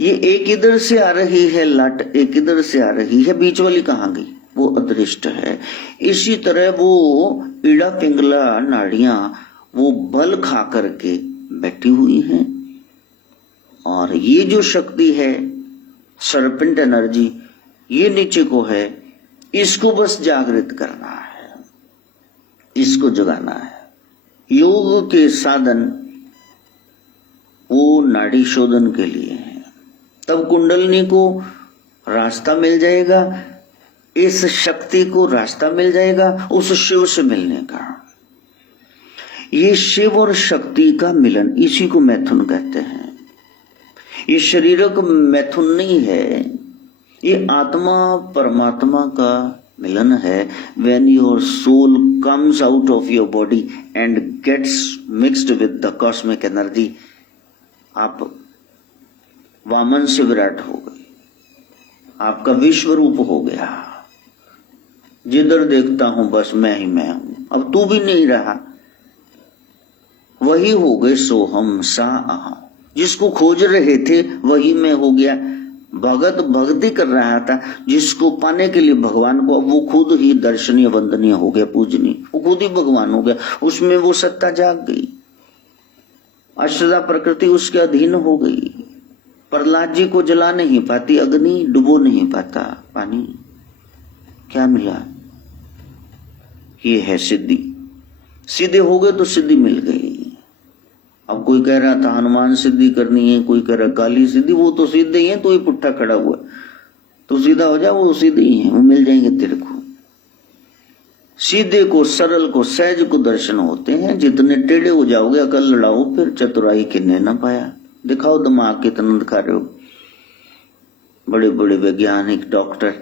ये एक इधर से आ रही है लट, एक इधर से आ रही है, बीच वाली कहां गई? वो अदृष्ट है। इसी तरह वो इड़ा पिंगला नाड़ियां वो बल खा करके बैठी हुई हैं, और ये जो शक्ति है सरपेंट एनर्जी, ये नीचे को है, इसको बस जागृत करना है, इसको जगाना है। योग के साधन वो नाड़ी शोधन के लिए है। तब कुंडलनी को रास्ता मिल जाएगा, इस शक्ति को रास्ता मिल जाएगा उस शिव से मिलने का। ये शिव और शक्ति का मिलन, इसी को मैथुन कहते हैं। ये शरीरक मैथुन नहीं है, ये आत्मा परमात्मा का मिलन है। When your soul comes out of your body and gets mixed with the cosmic energy, आप वामन से विराट हो गए, आपका विश्व रूप हो गया। जिधर देखता हूं बस मैं ही मैं हूं, अब तू भी नहीं रहा, वही हो गए सोहम सा अहम। जिसको खोज रहे थे वही मैं हो गया। भगत भक्ति कर रहा था जिसको पाने के लिए भगवान को, अब वो खुद ही दर्शनीय वंदनीय हो गया, पूजनीय, वो खुद ही भगवान हो गया। उसमें वो सत्ता जाग गई, अष्टधा प्रकृति उसके अधीन हो गई। प्रहलाद जी को जला नहीं पाती अग्नि, डुबो नहीं पाता पानी। क्या मिला? ये है सिद्धि। सीधे हो गए तो सिद्धि मिल गई। अब कोई कह रहा था हनुमान सिद्धि करनी है, कोई कह रहा काली सिद्धि, वो तो सीधे ही है, तो ये पुट्ठा खड़ा हुआ, तो सीधा हो जा, वो सीधे ही है, वो मिल जाएंगे तेरे को। सीधे को, सरल को, सहज को दर्शन होते हैं। जितने टेढ़े हो जाओगे अकल लड़ाओ, फिर चतुराई किन्ने ना पाया। दिखाओ दिमाग कितना दिखा रहे हो। बड़े बड़े वैज्ञानिक डॉक्टर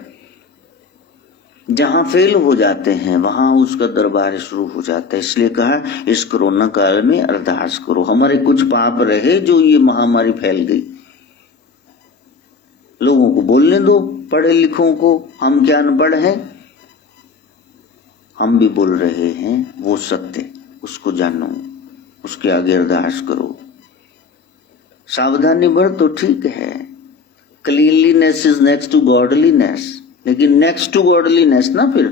जहां फेल हो जाते हैं वहां उसका दरबार शुरू हो जाता है। इसलिए कहा इस कोरोना काल में अरदास करो, हमारे कुछ पाप रहे जो ये महामारी फैल गई, लोगों को बोलने दो, पढ़े लिखों को, हम क्या अनपढ़ हैं, हम भी बोल रहे हैं वो सत्य, उसको जानो, उसके आगे अरदास करो। सावधानी बढ़ तो ठीक है, cleanliness is next to godliness, लेकिन नेक्स्ट टू गॉडलीनेस ना, फिर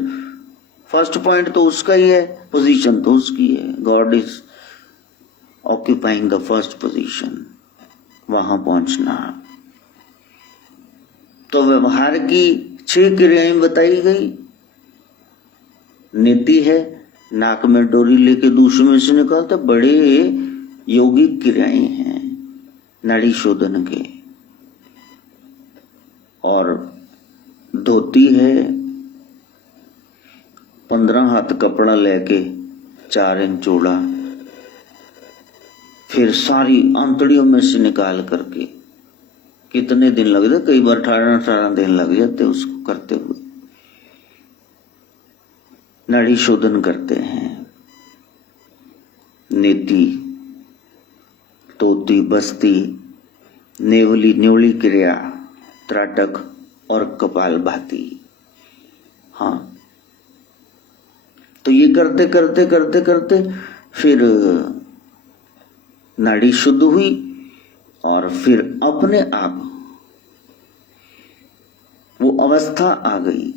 फर्स्ट पॉइंट तो उसका ही है, पोजीशन तो उसकी है, God is occupying the first position, वहां पहुंचना। तो व्यवहार की 6 क्रियाएं बताई गई। नीति है, नाक में डोरी लेके दूसरे में से निकालते, बड़े योगिक क्रियाएं हैं नाड़ी शोधन के। और धोती है, 15 हाथ कपड़ा लेके 4 इंच चौड़ा, फिर सारी आंतड़ियों में से निकाल करके कितने दिन लग जाते, कई बार 18 दिन लग जाते उसको करते हुए। नाड़ी शोधन करते हैं। नेति, तोती, बस्ती, नेवली, न्योली क्रिया, त्राटक और कपाल भाती। हाँ, तो ये करते करते करते करते फिर नाड़ी शुद्ध हुई और फिर अपने आप वो अवस्था आ गई,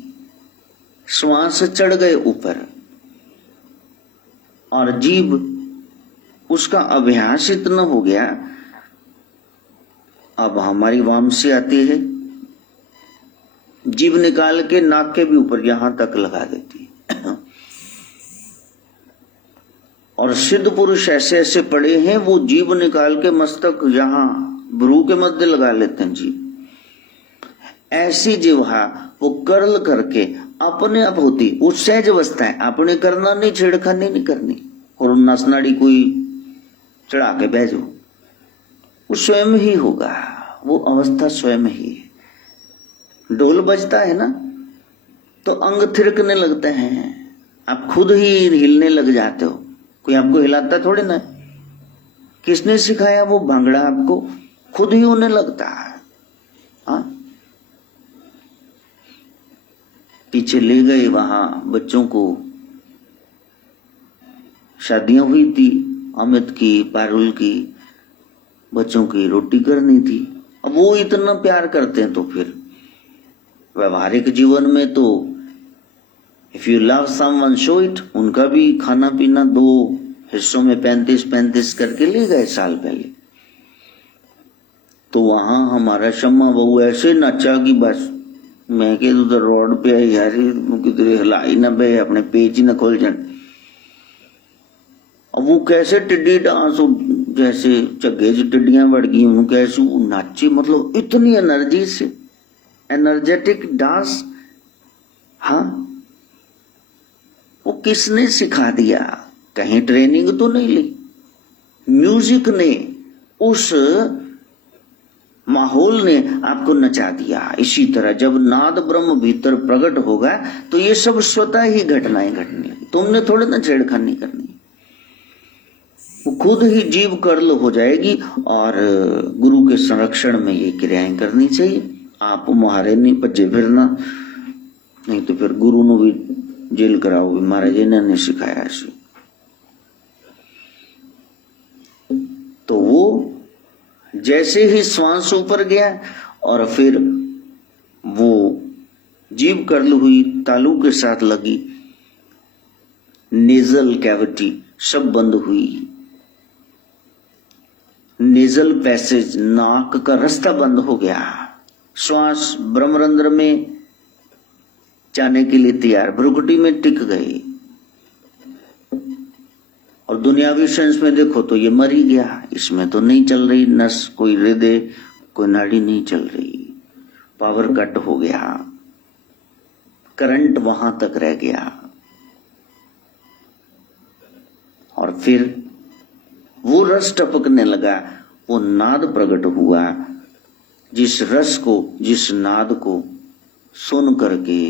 श्वास चढ़ गए ऊपर और जीभ, उसका अभ्यास इतना हो गया, अब हमारी वामसी आती है, जीभ निकाल के नाक के भी ऊपर यहां तक लगा देती है। और सिद्ध पुरुष ऐसे ऐसे पड़े हैं, वो जीभ निकाल के मस्तक यहां भ्रू के मध्य लगा लेते हैं जीभ। ऐसी जिह्वा वो कर्ल करके अपने आप होती, वो सहज अवस्था है, आपने करना नहीं, छेड़खानी नहीं करनी, और नस नाड़ी कोई चढ़ा के भेजो, वो स्वयं ही होगा, वो अवस्था स्वयं ही है। ढोल बजता है ना तो अंग थिरकने लगते हैं, आप खुद ही हिलने लग जाते हो, कोई आपको हिलाता थोड़े ना, किसने सिखाया वो भांगड़ा, आपको खुद ही होने लगता है। हाँ, पीछे ले गए, वहां बच्चों को शादियां हुई थी, अमित की, पारुल की, बच्चों की रोटी करनी थी। अब वो इतना प्यार करते हैं तो फिर व्यवहारिक जीवन में तो if you love someone show it, उनका भी खाना पीना 2 हिस्सों में 35-35 करके ले गए साल पहले। तो वहां हमारा शम्मा बहू ऐसे नचा कि बस मैं के उधर रोड पे आई यार, किधर हिलाई ना बे, अपने पेज ही न खोल जाए। अब वो कैसे टिड्डी डांस, जैसे चगे च टिड्डियां बढ़ गई, उन्होंने कैसे नाचे, मतलब इतनी एनर्जी से, एनर्जेटिक डांस। हाँ, वो किसने सिखा दिया, कहीं ट्रेनिंग तो नहीं ली, म्यूजिक ने, उस माहौल ने आपको नचा दिया। इसी तरह जब नाद ब्रह्म भीतर प्रकट होगा तो ये सब स्वतः ही घटनाएं घटने लगी, तुमने थोड़े ना छेड़खानी करनी, वो खुद ही जीव कर्ल हो जाएगी। और गुरु के संरक्षण में ये क्रियाएं करनी चाहिए। आप मुहारे नहीं भजे फिरना, नहीं तो फिर गुरु ने भी जेल कराओ, महाराज इन्होंने सिखाया ऐसे। तो वो जैसे ही श्वास ऊपर गया और फिर वो जीभ कर्ल हुई, तालू के साथ लगी, नेजल कैविटी सब बंद हुई, नेजल पैसेज, नाक का रास्ता बंद हो गया, श्वास ब्रह्मरंध्र में जाने के लिए तैयार, भ्रुकुटी में टिक गई। और दुनियावी सेंस में देखो तो ये मर ही गया, इसमें तो नहीं चल रही नस, कोई हृदय, कोई नाड़ी नहीं चल रही, पावर कट हो गया, करंट वहां तक रह गया। और फिर वो रस टपकने लगा, वो नाद प्रकट हुआ, जिस रस को, जिस नाद को सुन करके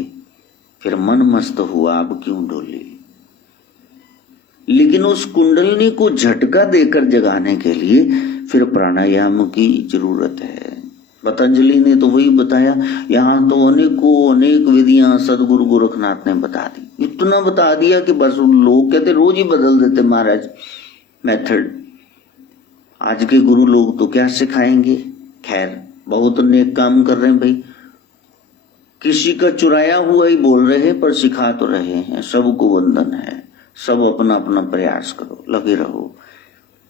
फिर मन मस्त हुआ, अब क्यों डोली। लेकिन उस कुंडलनी को झटका देकर जगाने के लिए फिर प्राणायाम की जरूरत है। पतंजलि ने तो वही बताया, यहाँ तो अनेक विधियां सदगुरु गोरखनाथ ने बता दी। इतना बता दिया कि बस लोग कहते रोज ही बदल देते महाराज मेथड। आज के गुरु लोग तो क्या सिखाएंगे। खैर, बहुत नेक काम कर रहे हैं भाई, किसी का चुराया हुआ ही बोल रहे हैं पर सिखा तो रहे हैं। सबको वंदन है, सब अपना अपना प्रयास करो, लगे रहो,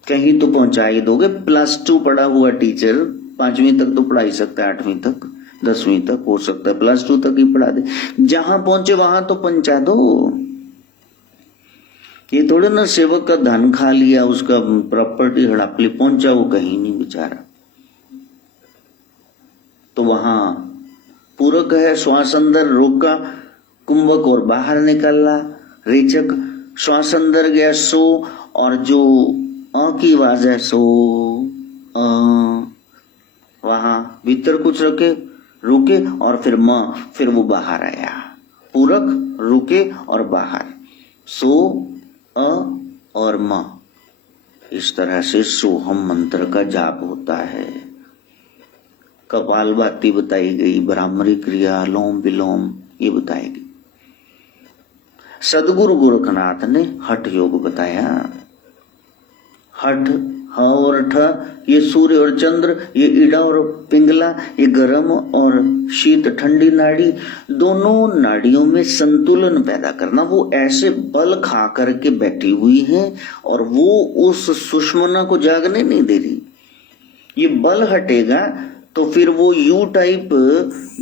कहीं तो पहुंचा ही दोगे। +2 पढ़ा हुआ टीचर 5वीं तक तो पढ़ा ही सकता है, 8वीं तक, 10वीं तक हो सकता है, +2 तक ही पढ़ा दे। जहां पहुंचे वहां तो पहुंचा दो। ये थोड़े ना सेवक का धन खा लिया, उसका प्रॉपर्टी हड़प ली, पहुंचा वो कहीं नहीं बेचारा। तो वहां पूरक है, श्वास अंदर रोका, कुंभक और बाहर निकला, रेचक श्वास अंदर गया सो, और जो अ की आवाज है सो, वहां भीतर कुछ रखे रुके, और फिर म, फिर वो बाहर आया। पूरक रुके और बाहर, सो अ और म। इस तरह से सोहम मंत्र का जाप होता है। कपालभाति बताई गई, भ्रामरी क्रिया, लोम विलोम ये बताई गई। सदगुरु गोरखनाथ ने हठ योग बताया। हठ, ह और ठ, ये सूर्य और चंद्र, ये इड़ा और पिंगला, ये गर्म और शीत ठंडी नाड़ी, दोनों नाड़ियों में संतुलन पैदा करना। वो ऐसे बल खा करके बैठी हुई है और वो उस सुषमना को जागने नहीं दे रही। ये बल हटेगा तो फिर वो यू टाइप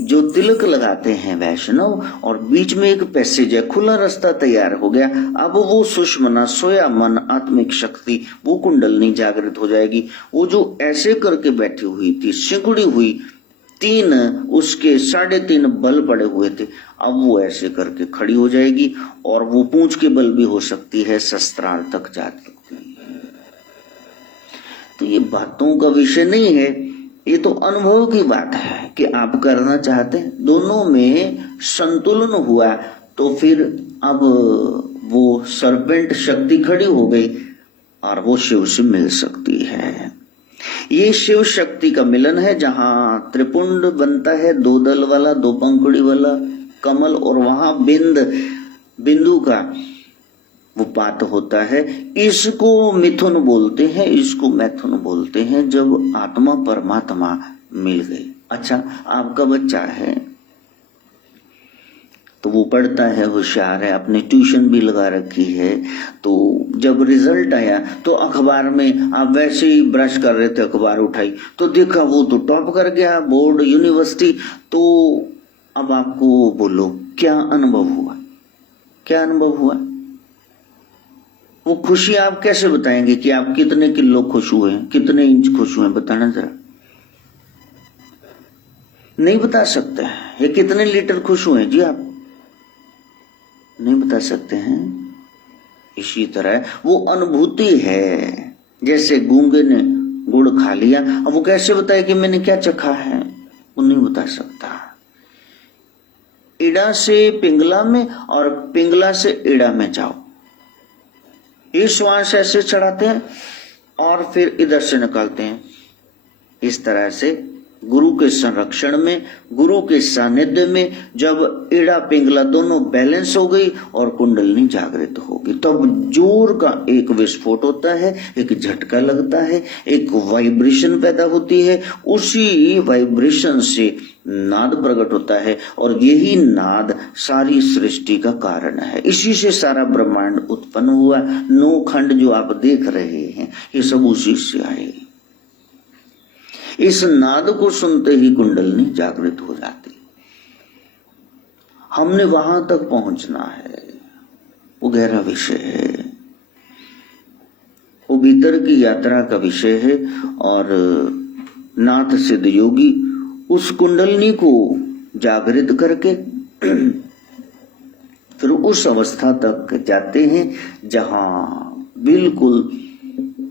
जो तिलक लगाते हैं वैष्णव, और बीच में एक पैसेज है, खुला रास्ता तैयार हो गया। अब वो सुषमना, सोया मन, आत्मिक शक्ति, वो कुंडलनी जागृत हो जाएगी। वो जो ऐसे करके बैठी हुई थी, सिकुड़ी हुई, 3 उसके 3.5 बल पड़े हुए थे, अब वो ऐसे करके खड़ी हो जाएगी, और वो पूंछ के बल भी हो सकती है, शस्त्रार तक जा सकती है। तो ये बातों का विषय नहीं है, ये तो अनुभव की बात है कि आप करना चाहते हैं, दोनों में संतुलन हुआ तो फिर अब वो सर्पेंट शक्ति खड़ी हो गई और वो शिव से मिल सकती है। ये शिव शक्ति का मिलन है, जहां त्रिपुंड बनता है, 2 दल वाला, 2 पंखुड़ी वाला कमल, और वहां बिंदु का वो पात होता है। इसको मिथुन बोलते हैं, इसको मैथुन बोलते हैं, जब आत्मा परमात्मा मिल गई। अच्छा, आपका बच्चा है तो वो पढ़ता है, होशियार है, आपने ट्यूशन भी लगा रखी है, तो जब रिजल्ट आया तो अखबार में आप वैसे ही ब्रश कर रहे थे, अखबार उठाई तो देखा वो तो टॉप कर गया, बोर्ड, यूनिवर्सिटी। तो अब आपको बोलो क्या अनुभव हुआ, क्या अनुभव हुआ? वो खुशी आप कैसे बताएंगे कि आप कितने किलो खुश हुए, कितने इंच खुश हुए, बताना जरा। नहीं बता सकते हैं। ये कितने लीटर खुश हुए जी, आप नहीं बता सकते हैं। इसी तरह वो अनुभूति है, जैसे गूंगे ने गुड़ खा लिया, अब वो कैसे बताए कि मैंने क्या चखा है, वो नहीं बता सकता। इड़ा से पिंगला में और पिंगला से इड़ा में जाओ, ये श्वास ऐसे चढ़ाते हैं और फिर इधर से निकालते हैं। इस तरह से गुरु के संरक्षण में, गुरु के सानिध्य में जब इड़ा पिंगला दोनों बैलेंस हो गई और कुंडलनी जागृत होगी, तब जोर का एक विस्फोट होता है, एक झटका लगता है, एक वाइब्रेशन पैदा होती है, उसी वाइब्रेशन से नाद प्रकट होता है, और यही नाद सारी सृष्टि का कारण है। इसी से सारा ब्रह्मांड उत्पन्न हुआ। 9 खंड जो आप देख रहे हैं ये सब उसी से आए। इस नाद को सुनते ही कुंडलनी जागृत हो जाती। हमने वहां तक पहुंचना है, वो गहरा विषय है, वो भीतर की यात्रा का विषय है। और नाथ सिद्ध योगी उस कुंडलनी को जागृत करके फिर उस अवस्था तक जाते हैं जहां बिल्कुल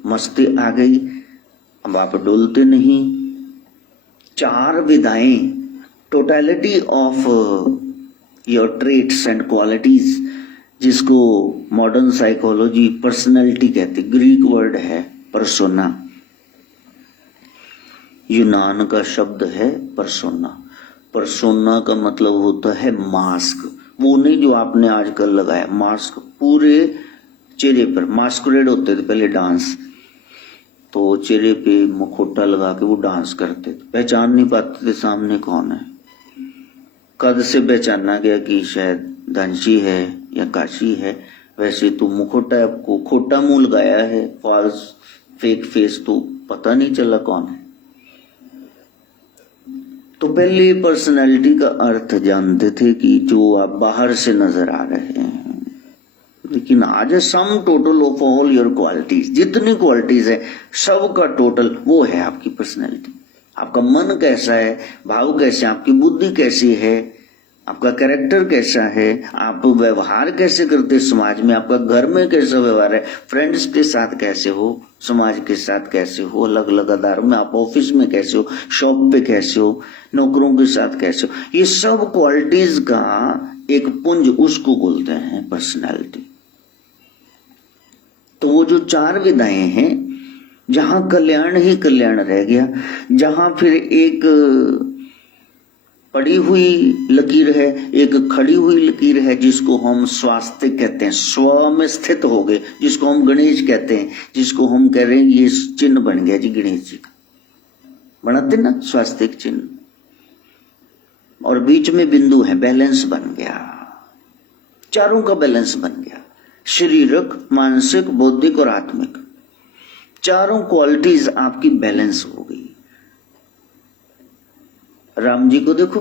मस्ती आ गई, अब आप डोलते नहीं। 4 विधाएं, totality of your traits and qualities, जिसको मॉडर्न साइकोलॉजी पर्सनैलिटी कहती, ग्रीक वर्ड है पर्सोना, यूनान का शब्द है पर्सोना। पर्सोना का मतलब होता है मास्क, वो नहीं जो आपने आजकल लगाया, मास्क पूरे चेहरे पर। मास्कुरेड होते थे पहले डांस, तो चेहरे पे मुखौटा लगा के वो डांस करते थे, पहचान नहीं पाते थे सामने कौन है। कद से पहचाना गया कि शायद धनशी है या काशी है, वैसे तो मुखौटा आपको खोटा मुंह लगाया है, फॉल्स फेक फेस, तो पता नहीं चला कौन है। तो पहले पर्सनालिटी का अर्थ जानते थे कि जो आप बाहर से नजर आ रहे हैं, लेकिन आज sum total of all your qualities, जितनी क्वालिटीज है सब का टोटल वो है आपकी पर्सनैलिटी। आपका मन कैसा है, भाव कैसे, आपकी बुद्धि कैसी है, आपका कैरेक्टर कैसा है, आप व्यवहार कैसे करते समाज में, आपका घर में कैसा व्यवहार है, फ्रेंड्स के साथ कैसे हो, समाज के साथ कैसे हो, अलग अलग आधार में आप ऑफिस में कैसे हो, शॉप पे कैसे हो, नौकरों के साथ कैसे हो, ये सब क्वालिटीज का एक पुंज, उसको बोलते हैं पर्सनैलिटी। तो वो जो 4 विधाएं हैं, जहां कल्याण ही कल्याण रह गया, जहां फिर एक पड़ी हुई लकीर है, एक खड़ी हुई लकीर है, जिसको हम स्वास्तिक कहते हैं, स्व में स्थित हो गए, जिसको हम गणेश कहते हैं, जिसको हम कह रहे हैं ये चिन्ह बन गया जी, गणेश जी का बनाते ना स्वास्तिक चिन्ह, और बीच में बिंदु है, बैलेंस बन गया, चारों का बैलेंस बन गया, शारीरिक, मानसिक, बौद्धिक और आत्मिक, चारों क्वालिटीज आपकी बैलेंस हो गई। राम जी को देखो,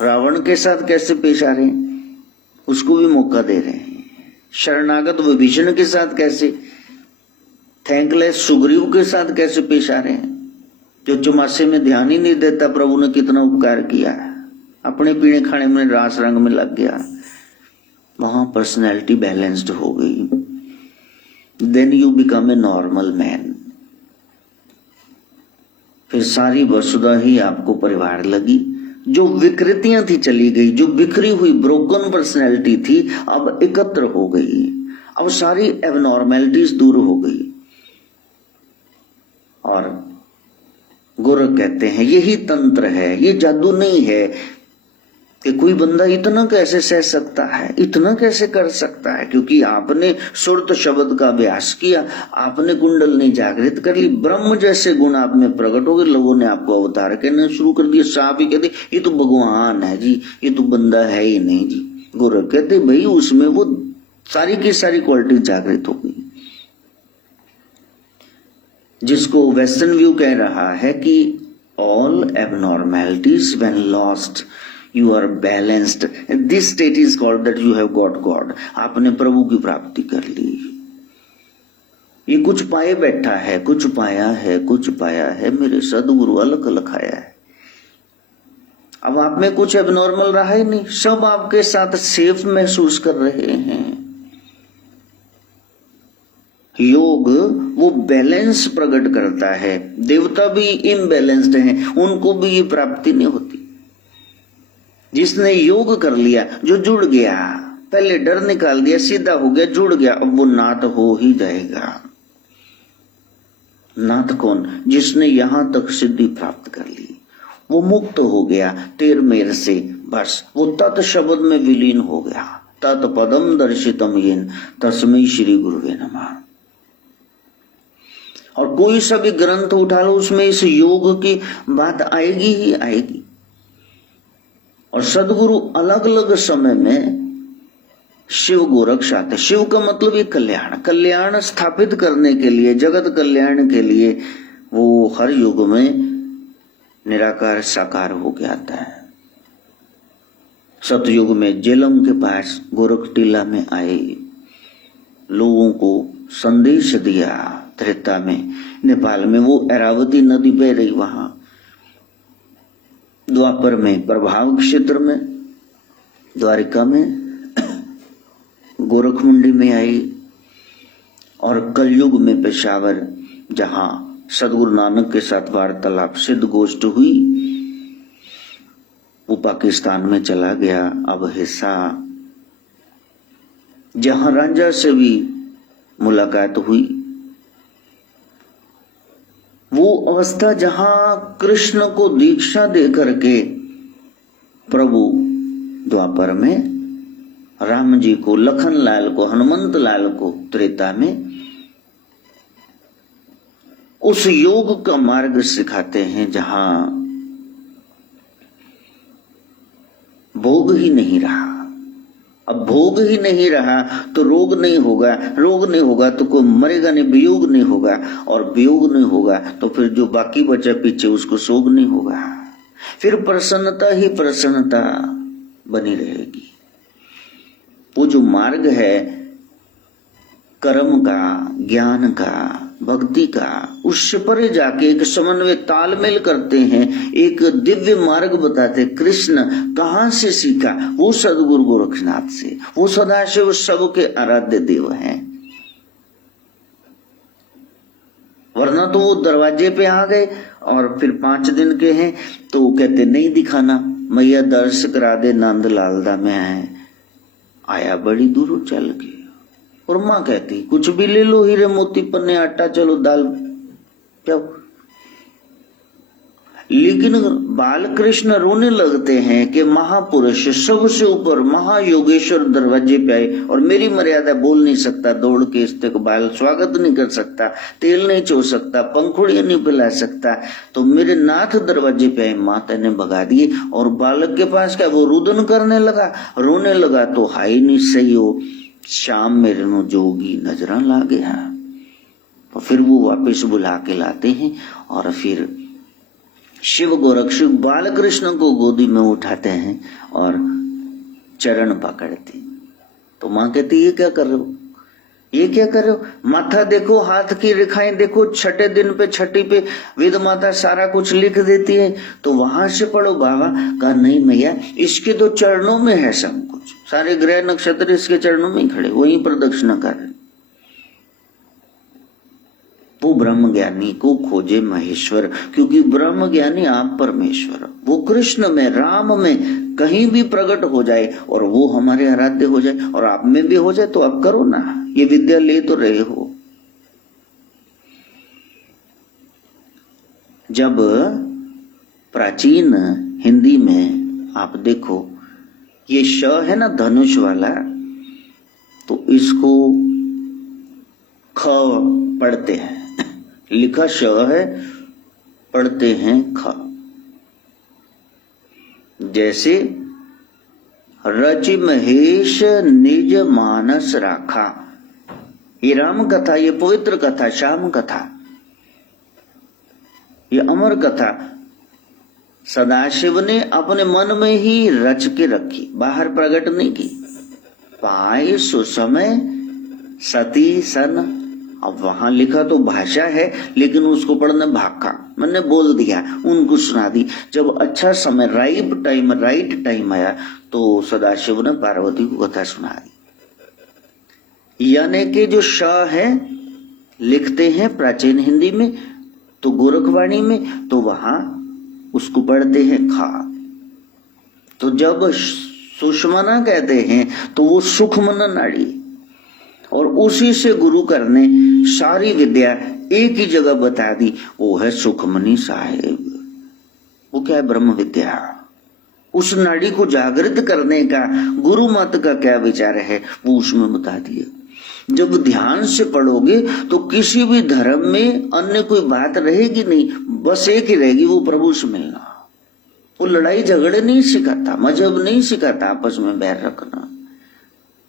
रावण के साथ कैसे पेश आ रहे हैं, उसको भी मौका दे रहे हैं। शरणागत विभीषण के साथ कैसे, थैंकलेस सुग्रीव के साथ कैसे पेश आ रहे हैं, जो चौमासे में ध्यान ही नहीं देता प्रभु ने कितना उपकार किया, अपने पीने खाने में रास रंग में लग गया, वहां पर्सनैलिटी बैलेंस्ड हो गई। Then you become a normal man. फिर सारी वसुधा ही आपको परिवार लगी, जो विकृतियां थी चली गई, जो बिखरी हुई ब्रोकन पर्सनैलिटी थी अब एकत्र हो गई, अब सारी एबनॉर्मेलिटीज दूर हो गई। और गोरख कहते हैं यही तंत्र है, ये जादू नहीं है कि कोई बंदा इतना कैसे सह सकता है, इतना कैसे कर सकता है, क्योंकि आपने सुरत शब्द का अभ्यास किया, आपने कुंडलनी जागृत कर ली, ब्रह्म जैसे गुण आप में प्रकट हो गए, लोगों ने आपको अवतार कहना शुरू कर दिया, साफ ही कहते ये तो भगवान है जी, ये तो बंदा है ही नहीं जी। गोरख कहते भाई उसमें वो सारी की सारी क्वालिटी जागृत हो गई, जिसको वेस्टर्न व्यू कह रहा है कि all abnormalities when lost you are balanced, this state is called that you have got God, आपने प्रभु की प्राप्ति कर ली। ये कुछ पाए बैठा है, कुछ पाया है, कुछ पाया है, मेरे सदगुरु अलग अलग आया है। अब आप में कुछ एबनॉर्मल रहा ही नहीं, सब आपके साथ सेफ महसूस कर रहे हैं। योग वो बैलेंस प्रकट करता है, देवता भी इम्बैलेंस्ड हैं, उनको भी ये प्राप्ति नहीं होती। जिसने योग कर लिया, जो जुड़ गया, पहले डर निकाल दिया, सीधा हो गया, जुड़ गया, अब वो नाथ हो ही जाएगा। नाथ कौन? जिसने यहां तक सिद्धि प्राप्त कर ली, वो मुक्त हो गया तेर मेर से, बस वो तत् शब्द में विलीन हो गया। तत्पदम दर्शितम येन तस्मै श्री गुरुवे नमः। और कोई सा भी ग्रंथ उठा लो, उसमें इस योग की बात आएगी ही आएगी। और सदगुरु अलग अलग समय में शिव गोरक्ष आते। शिव का मतलब ये कल्याण, कल्याण स्थापित करने के लिए, जगत कल्याण के लिए वो हर युग में निराकार साकार होके आता है। सतयुग में जेलम के पास गोरख टीला में आए, लोगों को संदेश दिया। त्रेता में नेपाल में वो एरावती नदी बह रही, वहां द्वापर में प्रभाव क्षेत्र में, द्वारिका में, गोरखमुंडी में आई, और कलयुग में पेशावर, जहां सदगुरु नानक के साथ वार्तालाप सिद्ध गोष्ठ हुई। वो पाकिस्तान में चला गया। अब हिस्सा जहां रांझा से भी मुलाकात हुई, वो अवस्था जहां कृष्ण को दीक्षा दे करके प्रभु द्वापर में राम जी को, लखन लाल को, हनुमंत लाल को त्रेता में उस योग का मार्ग सिखाते हैं जहां भोग ही नहीं रहा। अब भोग ही नहीं रहा तो रोग नहीं होगा, रोग नहीं होगा तो कोई मरेगा नहीं, वियोग नहीं होगा, और वियोग नहीं होगा तो फिर जो बाकी बचा पीछे उसको शोक नहीं होगा, फिर प्रसन्नता ही प्रसन्नता बनी रहेगी। वो जो मार्ग है कर्म का, ज्ञान का, भक्ति का, उससे परे जाके एक समन्वय तालमेल करते हैं, एक दिव्य मार्ग बताते। कृष्ण कहां से सीखा? वो सदगुरु गोरखनाथ से। वो सदाशिव सबके आराध्य देव हैं, वरना तो वो दरवाजे पे आ गए और फिर 5 दिन के हैं तो वो कहते नहीं दिखाना, मैया दर्श करा दे नंद लालदा में आया बड़ी दूर चल के। और माँ कहती कुछ भी ले लो, हीरे मोती पन्ने आटा, चलो दाल क्या। लेकिन बाल कृष्ण रोने लगते हैं कि महापुरुष सबसे ऊपर महायोगेश्वर दरवाजे पे आए और मेरी मर्यादा बोल नहीं सकता, दौड़ के इस्तकबाल स्वागत नहीं कर सकता, तेल नहीं चो सकता, पंखुड़ियां नहीं पिला सकता, तो मेरे नाथ दरवाजे पे आए, माता ने भगा दिए। और बालक के पास क्या, वो रुदन करने लगा, रोने लगा तो हाई नहीं सही हो, शाम मेरे नो जोगी नजरा ला गया। और फिर वो वापस बुला के लाते हैं और फिर शिव गोरक्षक बालकृष्ण को गोदी में उठाते हैं और चरण पकड़ते। तो माँ कहती ये क्या कर रहे हो, ये क्या कर रहे हो? माथा देखो, हाथ की रेखाएं देखो, छठे दिन पे छठी पे वेद माता सारा कुछ लिख देती है, तो वहां से पढ़ो। बाबा कहा नहीं मैया, इसके तो चरणों में है सब कुछ, सारे ग्रह नक्षत्र इसके चरणों में ही खड़े, वहीं प्रदक्षिणा कर रहे। वो ब्रह्म ज्ञानी को खोजे महेश्वर, क्योंकि ब्रह्म ज्ञानी आप परमेश्वर, वो कृष्ण में, राम में कहीं भी प्रकट हो जाए और वो हमारे आराध्य हो जाए और आप में भी हो जाए तो आप करो ना, ये विद्या ले तो रहे हो। जब प्राचीन हिंदी में आप देखो ये श है ना धनुष वाला, तो इसको ख पढ़ते हैं, लिखा श है, पढ़ते हैं ख। जैसे रचि महेश निज मानस राखा, ये राम कथा, ये पवित्र कथा, श्याम कथा, ये अमर कथा सदाशिव ने अपने मन में ही रच के रखी, बाहर प्रकट नहीं की। पाए सुसमय सती सन, अब वहां लिखा तो भाषा है लेकिन उसको पढ़ने भागा, मैंने बोल दिया, उनको सुना दी। जब अच्छा समय, राइट टाइम आया तो सदाशिव ने पार्वती को कथा सुना दी। यानी कि जो श है लिखते हैं प्राचीन हिंदी में, तो गोरखवाणी में, तो वहां उसको पढ़ते हैं खा। तो जब सुषमना कहते हैं तो वो सुखमना नाड़ी, और उसी से गुरु करने सारी विद्या एक ही जगह बता दी, वो है सुखमनी साहेब। वो क्या है? ब्रह्म विद्या। उस नाड़ी को जागृत करने का गुरु मत का क्या विचार है वो उसमें बता दिया। जब ध्यान से पढ़ोगे तो किसी भी धर्म में अन्य कोई बात रहेगी नहीं, बस एक ही रहेगी, वो प्रभु से मिलना। वो लड़ाई झगड़े नहीं सिखाता, मजहब नहीं सिखाता आपस में बैर रखना,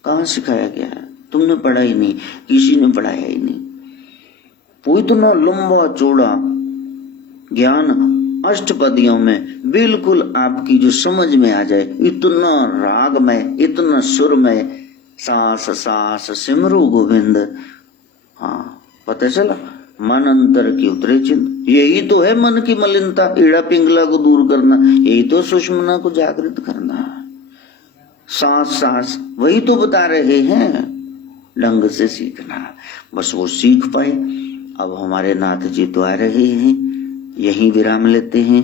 कहाँ सिखाया गया है? तुमने पढ़ा ही नहीं, किसी ने पढ़ाया ही नहीं। वो इतना लंबा चौड़ा ज्ञान अष्टपदियों में बिल्कुल आपकी जो समझ में आ जाए, इतना राग में, इतना सुर में, सांस सांस सिमरो गोविंद। हाँ, पता चला, मन अंतर की उतरे चिंत, यही तो है मन की मलिनता, ईड़ा पिंगला को दूर करना, यही तो सुषमना को जागृत करना। सांस सांस वही तो बता रहे हैं, ढंग से सीखना, बस वो सीख पाए। अब हमारे नाथ जी तो आ रहे हैं, यहीं विराम लेते हैं।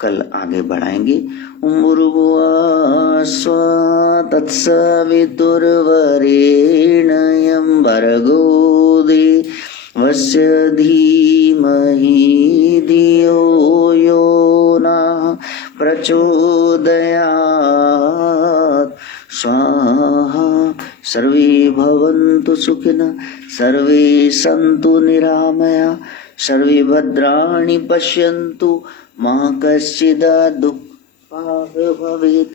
कल आगे बढ़ाएंगे। भूर्भुवः स्वः तत्सवितुर्वरेण्यं भर्गो देवस्य धीमहि धियो यो नः प्रचोदयात्। स्वाहा। सर्वे भवन्तु सुखिनः, सर्वे सन्तु निरामया, सर्वे भद्राणि पश्यन्तु, मा कश्चित् दुःखभाग् भवेत्।